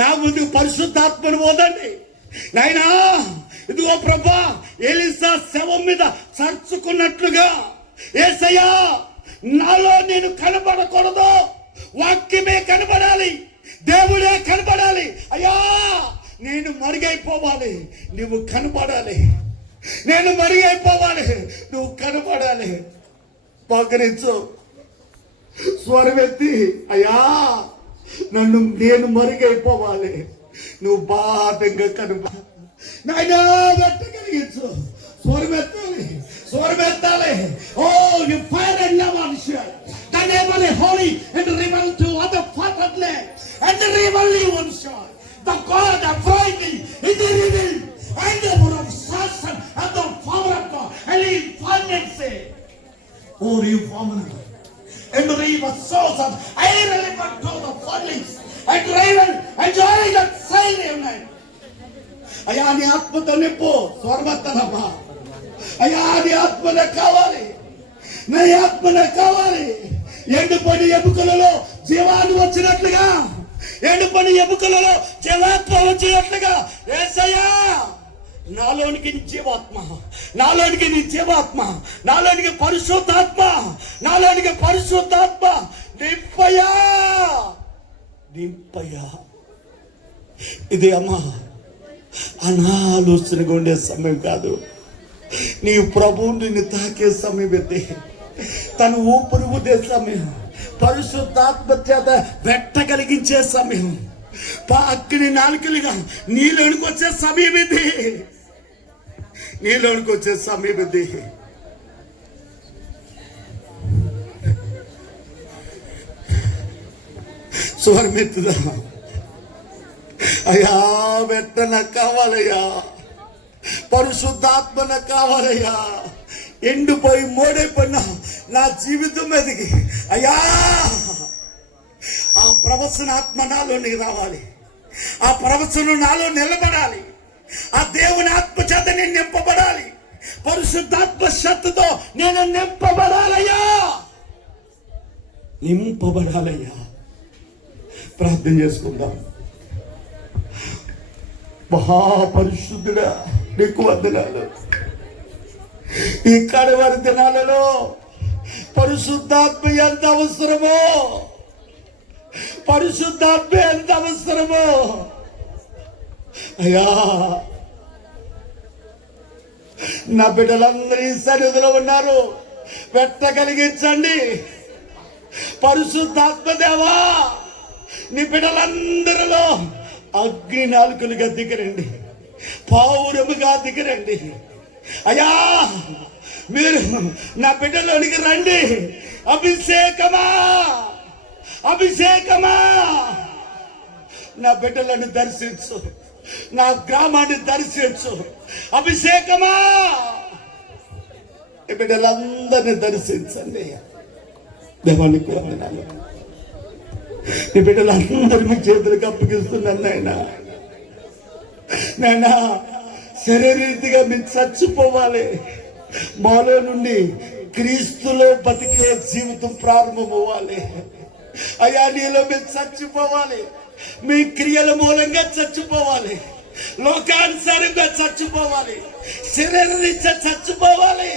నా ముందుకు పరిశుద్ధాత్మను పోదండి నాయనా. ఇదిగో ప్రభా, ఎలీసా శవం మీద చర్చుకున్నట్లుగా యేసయ్యా నాలో నేను కనబడకూడదు, వాక్యమే కనబడాలి, దేవుడే కనబడాలి. అయ్యా నేను మరుగైపోవాలి, నువ్వు కనబడాలి. నేను మరుగైపోవాలి, నువ్వు కనబడాలి. పకరించు, స్వరమెత్తి అయ్యా నేను మరుగైపోవాలి, నువ్వు బాధంగా కనబడాలి. నాయనా కలిగించు, స్వరమెత్తాలి. ఓ you fire and love on share. That ever holy and rebel to other part of land and the rebel on shore. The God of Friday is the rebel and the word of Satan and the power of God and he finance it. Oh, you woman. And the river source of irrelevant to the fallings and rebel enjoy that silent night. అయ్యా నీ ఆత్మతో నింపు, స్వర్గత్తనమ్మా. అయ్యా నీ ఆత్మనే కావాలి, నా ఆత్మనే కావాలి. ఎండిపోయిన ఎముకలలో జీవాలు వచ్చినట్లుగా, ఎండిపోయిన ఎముకలలో జీవాత్మ వచ్చినట్లుగా యేసయ్యా నాలోనికి నీ జీవాత్మ, నాలోనికి నీ జీవాత్మ, నాలోనికి పరిశుద్ధాత్మ, నాలోనికి పరిశుద్ధాత్మ నింపయ్యా, నింపయ్యా. ఇది అమ్మా అనాలోచనగా ఉండే సమయం కాదు. నీ ప్రభువు నిన్ను తాకే సమయం ఇది. తను ఊపిరి ఊదే సమయం, పరిశుద్ధాత్మ చేత వెట్ట కలిగించే సమయం, అగ్ని నాలుకలుగా నీలోనికి వచ్చే సమయం ఇది, నీలోనికి వచ్చే సమయం ఇది. స్వరమెత్తుదా, అయ్యా వెట్ట నాకు కావాలయ్యా, పరిశుద్ధాత్మ నాకు కావాలయ్యా. ఎండిపోయి మోడైపోయినా నా జీవితం మీదకి అయ్యా ఆ ప్రవచనాత్మ నాలోని రావాలి, ఆ ప్రవచనం నాలో నిలబడాలి, ఆ దేవుని ఆత్మ చేత నేను నింపబడాలి, పరిశుద్ధాత్మ శక్తితో నేను నింపబడాలయ్యా, నింపబడాలయ్యా. ప్రార్థన చేసుకుందాం. మహాపరిశుద్ధుడా నీకు వందనాలు. ఈ కడవరి దినాలలో పరిశుద్ధాత్మ ఎంత అవసరమో, పరిశుద్ధాత్మ ఎంత అవసరమో అయ్యా. నా బిడ్డలందరూ ఈ సన్నిధిలో ఉన్నారు, వెట్ట కలిగించండి. పరిశుద్ధాత్మ దేవా, నీ బిడ్డలందరిలో అగ్ని నాలుకలుగా దిగరండి, పావురముగా దిగరండి అయ్యా. మీరు నా బిడ్డలోనికి రండి. అభిషేకమా, అభిషేకమా, నా బిడ్డలను దర్శించు, నా గ్రామాన్ని దర్శించు. అభిషేకమా, ఈ బిడ్డలందరినీ దర్శించండి. దేవానికి వందనాలు. నీ బిడ్డలందరూ మీ చేతులకు అప్పగిస్తున్నాను నాయనా. నాయనా శరీరీతిగా మీరు చచ్చిపోవాలి, మాలో నుండి క్రీస్తులో బతికే జీవితం ప్రారంభమవ్వాలి అయ్యా. నీలో మీరు చచ్చిపోవాలి, మీ క్రియల మూలంగా చచ్చిపోవాలి, లోకానుసారంగా చచ్చిపోవాలి, శరీరీత్యా చచ్చిపోవాలి.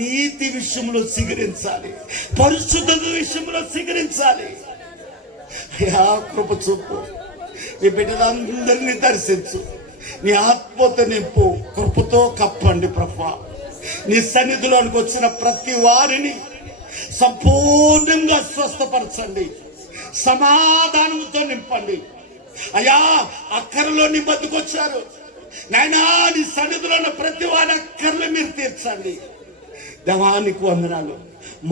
నీతి విషయంలో సిగరించాలి, పరిశుద్ధత విషయంలో సిగరించాలి అయ్యా. కృప చూపు, నీ బిడ్డలందరినీ దర్శించు, నీ ఆత్మతో నింపు, కృపతో కప్పండి ప్రభా. నీ సన్నిధిలోనికి వచ్చిన ప్రతి వారిని సంపూర్ణంగా స్వస్థపరచండి, సమాధానంతో నింపండి అయ్యా. అక్కరలో నీ బతుకొచ్చారు నాయనా, నీ సన్నిధిలో ఉన్న ప్రతి వారి అక్కర్లు మీరు తీర్చండి. దేవానికి వందనాలు.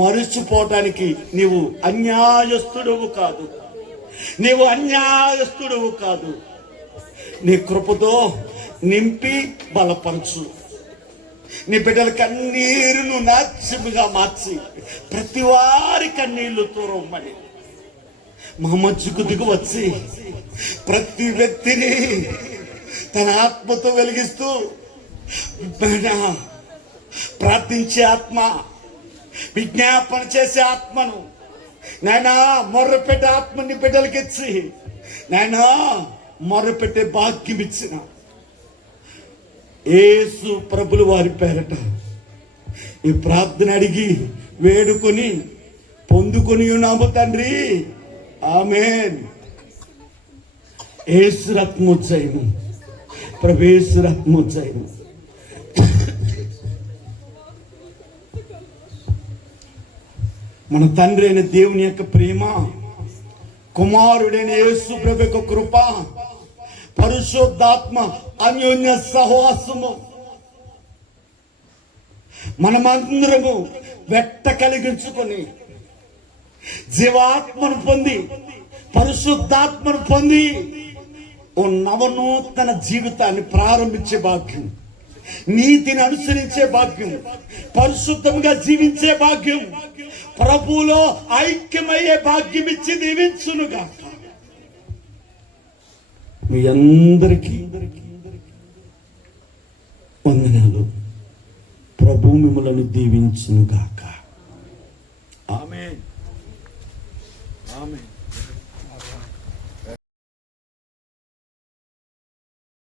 మరుచిపోవటానికి నీవు అన్యాయస్తుడవు కాదు, నీవు అన్యాయస్తుడవు కాదు. నీ కృపతో నింపి బలపరచు. నీ బిడ్డల కన్నీరును నాట్యముగా మార్చి ప్రతి వారి కన్నీళ్లు తూరమ్మని మా మధ్యకు దిగు వచ్చి ప్రతి వ్యక్తిని తన ఆత్మతో వెలిగిస్తూ ప్రార్థించే ఆత్మ, విజ్ఞాపన చేసే ఆత్మను నాయనా మొర్రపెట్టే ఆత్మని బిడ్డలకి ఇచ్చి నాయనా మొర్రపెట్టే భాగ్యం ఇచ్చిన యేసు ప్రభుల వారి పేరట ఈ ప్రార్థన అడిగి వేడుకొని పొందుకొని ఉన్నాము తండ్రి. ఆమేన్. యేసు రత్నోత్సయము, ప్రవేశ రత్నోత్సయము. మన తండ్రి అయిన దేవుని యొక్క ప్రేమ, కుమారుడైన యేసు ప్రభు యొక్క కృప, పరిశుద్ధాత్మ అన్యోన్య సహవాసము మనమందరము వెట్ట కలిగించుకొని జీవాత్మను పొంది పరిశుద్ధాత్మను పొంది ఓ నవనూతన జీవితాన్ని ప్రారంభించే భాగ్యం, నీతిని అనుసరించే భాగ్యం, పరిశుద్ధంగా జీవించే భాగ్యం, ప్రభువులో ఐక్యమయ్యే భాగ్యం ఇచ్చి దీవించునుగా. మీ అందరికీ వందనాలు. ప్రభు మిమ్మల్ని దీవించునుగాక. ఆమేన్. ఆమేన్.